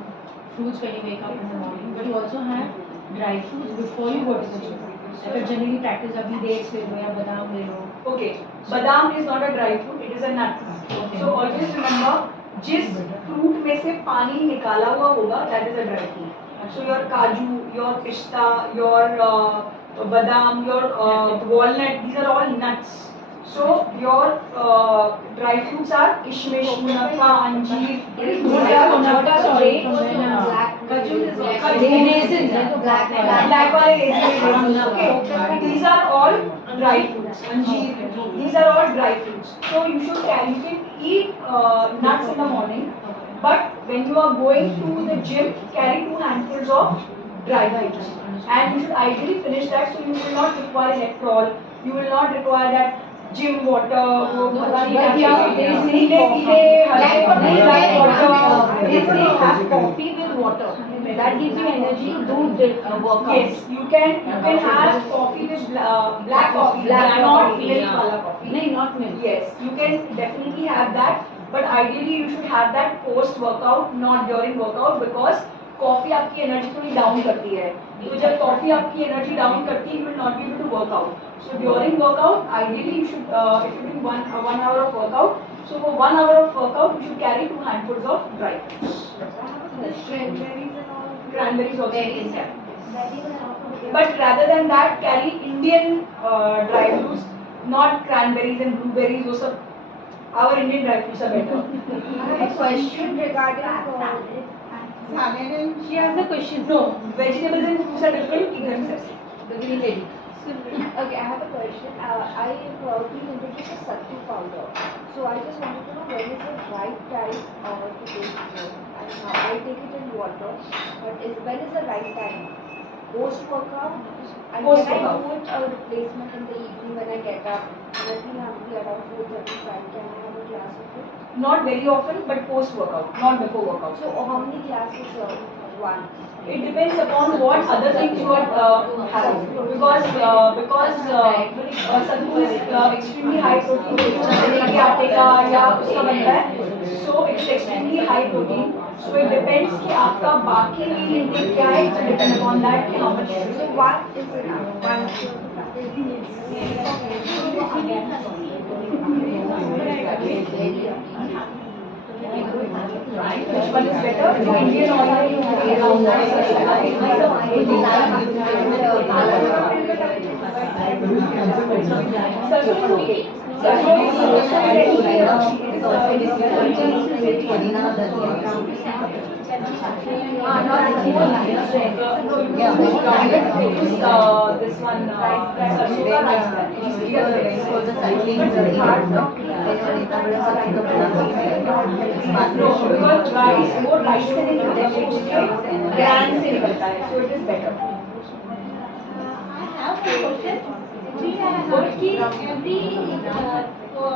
fruits when you wake up in the morning, but you also have dry fruits before you go to the gym. Like I generally practice abhi dates le lo ya badam le lo. Okay, badam is not a dry fruit; it is a nut. Okay. So always remember, जिस fruit में से पानी निकाला हुआ होगा, that is a dry fruit. So your kaju, your pista, your badam, your walnut, these are all nuts. So your dry fruits are kishmish, munaffa, anjeer. Black wale raisins. Okay. These are all dry fruits. Anjeer. These are all dry fruits. So you can eat nuts in the morning, but when you are going to the gym, carry 2 handfuls of dry fruits. And you should ideally finish that, so you will not require electrol. You will not require that gym water. They have coffee with water. That gives you energy to do workout. Yes, you can have coffee with black coffee, not milk wala coffee. No, not milk. Yes, you can definitely have that, but ideally you should have that post workout, not during workout, because coffee आपकी energy थोड़ी down करती है, तो जब coffee आपकी energy down करती है, you will not be able to work out. So during workout, ideally you should, if you do one hour of workout, so for 1 hour of workout you should carry 2 handfuls of dry fruits. Cranberries and all. Cranberries also. Berries, yeah. Berries and all. But rather than that, carry Indian dry fruits, not cranberries and blueberries. वो सब our Indian dry fruits are better. I have a question regarding She has the question. No, vegetables and fruits are different. एकदम से. The green lady. Okay, I have a question. I been introduced a sattu powder. So I just wanted to know when is the right time to take it. I take it in water, but when is the right time? Post workout? And Post can I workout. do it a replacement in the evening when I get up? And I feel hungry around 4:35. Can I have a glass of it? Not very often, but post workout, not before workout. So how many glasses? One. It depends upon what other things you are having, because sattu is extremely high protein. जैसे आटे का या उसका बनता है, so it is extremely high protein. So it depends कि आपका बाकी meal intake क्या है. It depends upon that कि how much. So one is enough. One. Which one is better? Indian oil. This one, सरसों का rice because rice वो rice से नहीं निकलता है, उसके ग्रैंड से निकलता है, so it is better. I have a question. We have every 4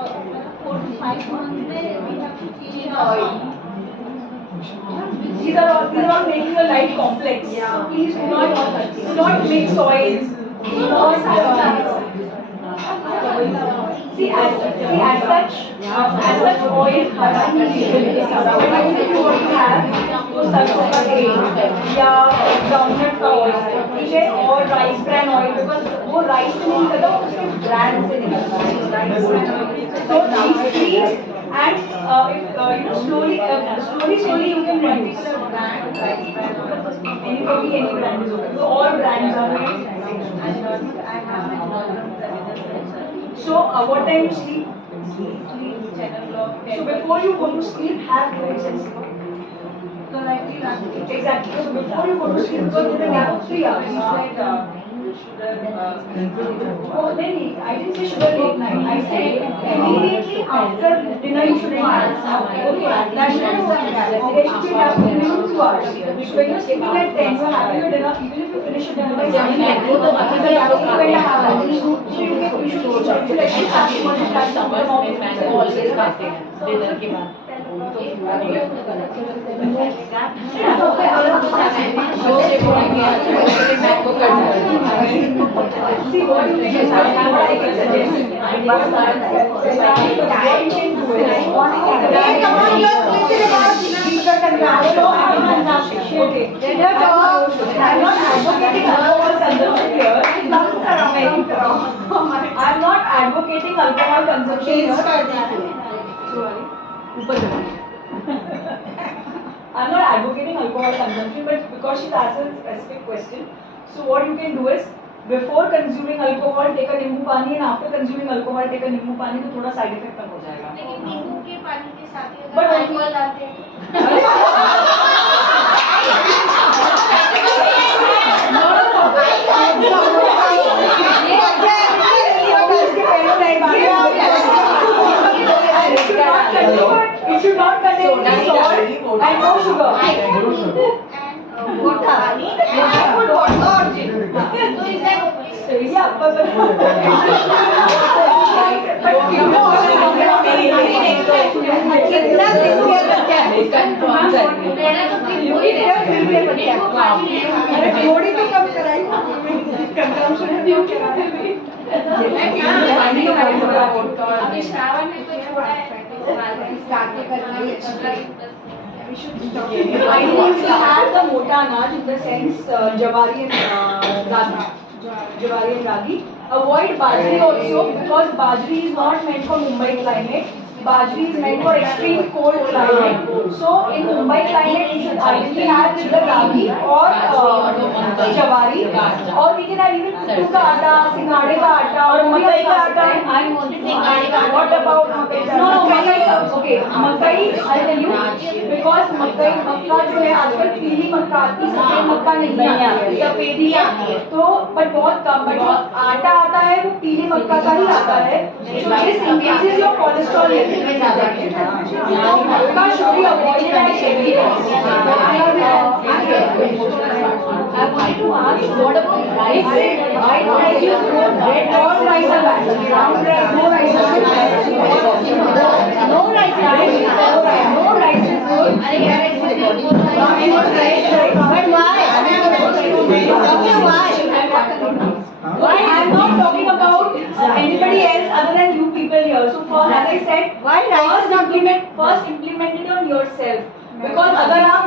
to 5 months में we have to change the oil. These are all making your life complex. So please do not mix oils. Do not see as such oil you want to have तो सरसों का तेल या groundnut का oil, ठीक है, और rice bran oil, because वो राइस से नहीं निकलता, वो उसके ब्रांड से निकलता है. So these three, and if slowly you can multiple brand, rice brand, any brand is okay. So all brands are made. I have my problems. So what time you sleep? Sleep 10 o'clock. So before you go to sleep, have fruits and sleep. Because I feel hungry. Exactly. So before you go to sleep, because there's a gap of 3 hours. You said sugar. Oh, no, I didn't say sugar late night. I said immediately after dinner you should have. Okay, that should be there should be a gap of minimum 2 hours. So when you're sleeping at 10, you're having your dinner. Even if you finish your dinner by 7, there's a gap of 2.5 hours. So you should at least have to start somewhere. Always fasting dinner के बाद. See what you can suggest. I'm not advocating alcohol consumption here. I'm not advocating alcohol consumption, but because she's asked a specific question, so what you can do is before consuming alcohol take a nimbu pani and after consuming alcohol take a nimbu pani, तो थोड़ा side effect कम हो जाएगा. लेकिन नींबू के पानी के साथ ही But अगर अल्कोहल डालते हैं It should not contain any salt and no sugar. I put नींबू and पानी and I put vodka or gin. So is that okay? Yeah, but कितना सिंपल बच्चा है कंफर्म करनी मेरा तो नींबू ही नींबू पानी अरे थोड़ी तो कम कराई कंजम्पशन भी अभी श्रावण में तो छोड़ा है स्टार्ट करना ही अच्छी है. I think we have the mota anaj in the sense jawari and ragi. Avoid bajri also because bajri is not meant for Mumbai climate. Bajri is meant for extreme cold climate. So in Mumbai climate we should ideally have either ragi or jawari, or we can have even pittu ka atta, singhade ka atta, or makai ka atta. I want to say What about makai? No, makai. Okay, makai. I tell you because makai मक्का जो है आजकल पीली मक्का आती है, सफेद मक्का नहीं आती है, सफेद ही आती है. तो बट बहुत कम, बट जो आटा आता है वो पीली मक्का का ही आता है. So this increases your cholesterol level. So Mecca should be avoided at every cost. I wanted to ask, what about rice? White rice is good, red or rice are bad. Brown rice, no rice is good. No rice is good. No rice is good. But why? Why? I am not talking about anybody else other than you people here. So for as I said, Why rice first implement it on yourself. Because अगर आप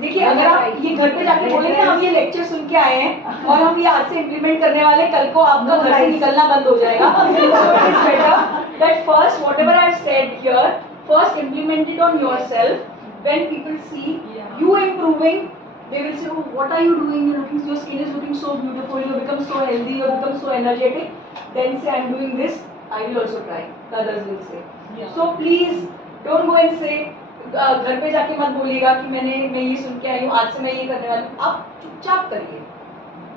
देखिए, अगर आप ये घर पे जाके बोलेंगे हम ये लेक्चर सुन के आए हैं और हम ये आज से इम्प्लीमेंट करने वाले, कल को आपका घर से निकलना बंद हो जाएगा. So it's better that first whatever I have said here, first implement it on yourself. When people see you improving, they will say, oh, what are you doing? Your skin is looking so beautiful, you become so healthy, you become so energetic. Then say, I'm doing this, I will also try. The others will say. So please, don't go and say, घर पे जाके मत बोलिएगा कि मैं ये सुन के आई हूँ, आज से मैं ये करने वाली हूँ. आप चुपचाप करिए.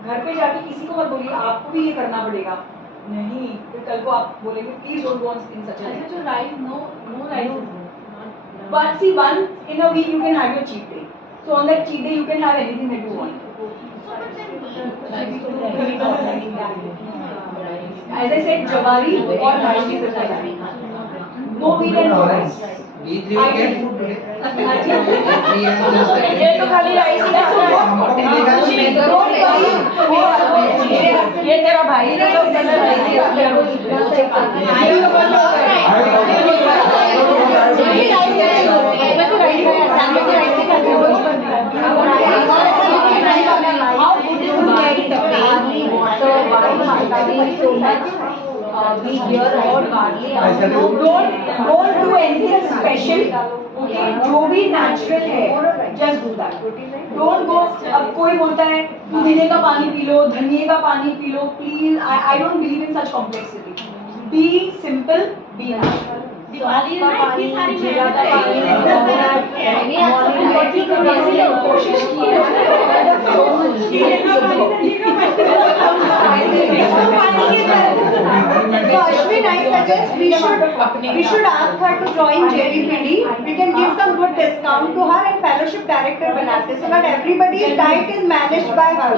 घर पे जाके किसी को मत बोलिए आपको भी ये करना पड़ेगा. नहीं, फिर कल को आप बोलेंगे please don't go in such a जो rice no rice But see, once in a week you can have your cheat day. So on that cheat day you can have anything that you want. As I said, jawari or rice is preferred. No wheat and no rice. We three will get food today. We are just ये तो खाली rice ही है. ये तेरा भाई है तो पहले rice he we hear about barley. Don't do anything special. Okay, जो भी natural है, just do that. Don't go. अब कोई बोलता है पुदीने का पानी पी लो, धनिये का पानी P low. Please, I don't believe in such complexity. Be simple, be natural. Diwali में इतनी सारी जीरा का पानी कोशिश की So Ashwin, I suggest we should ask her to join JVPD. We can give some good discount to her and fellowship director बनाते so that everybody's diet is managed by her.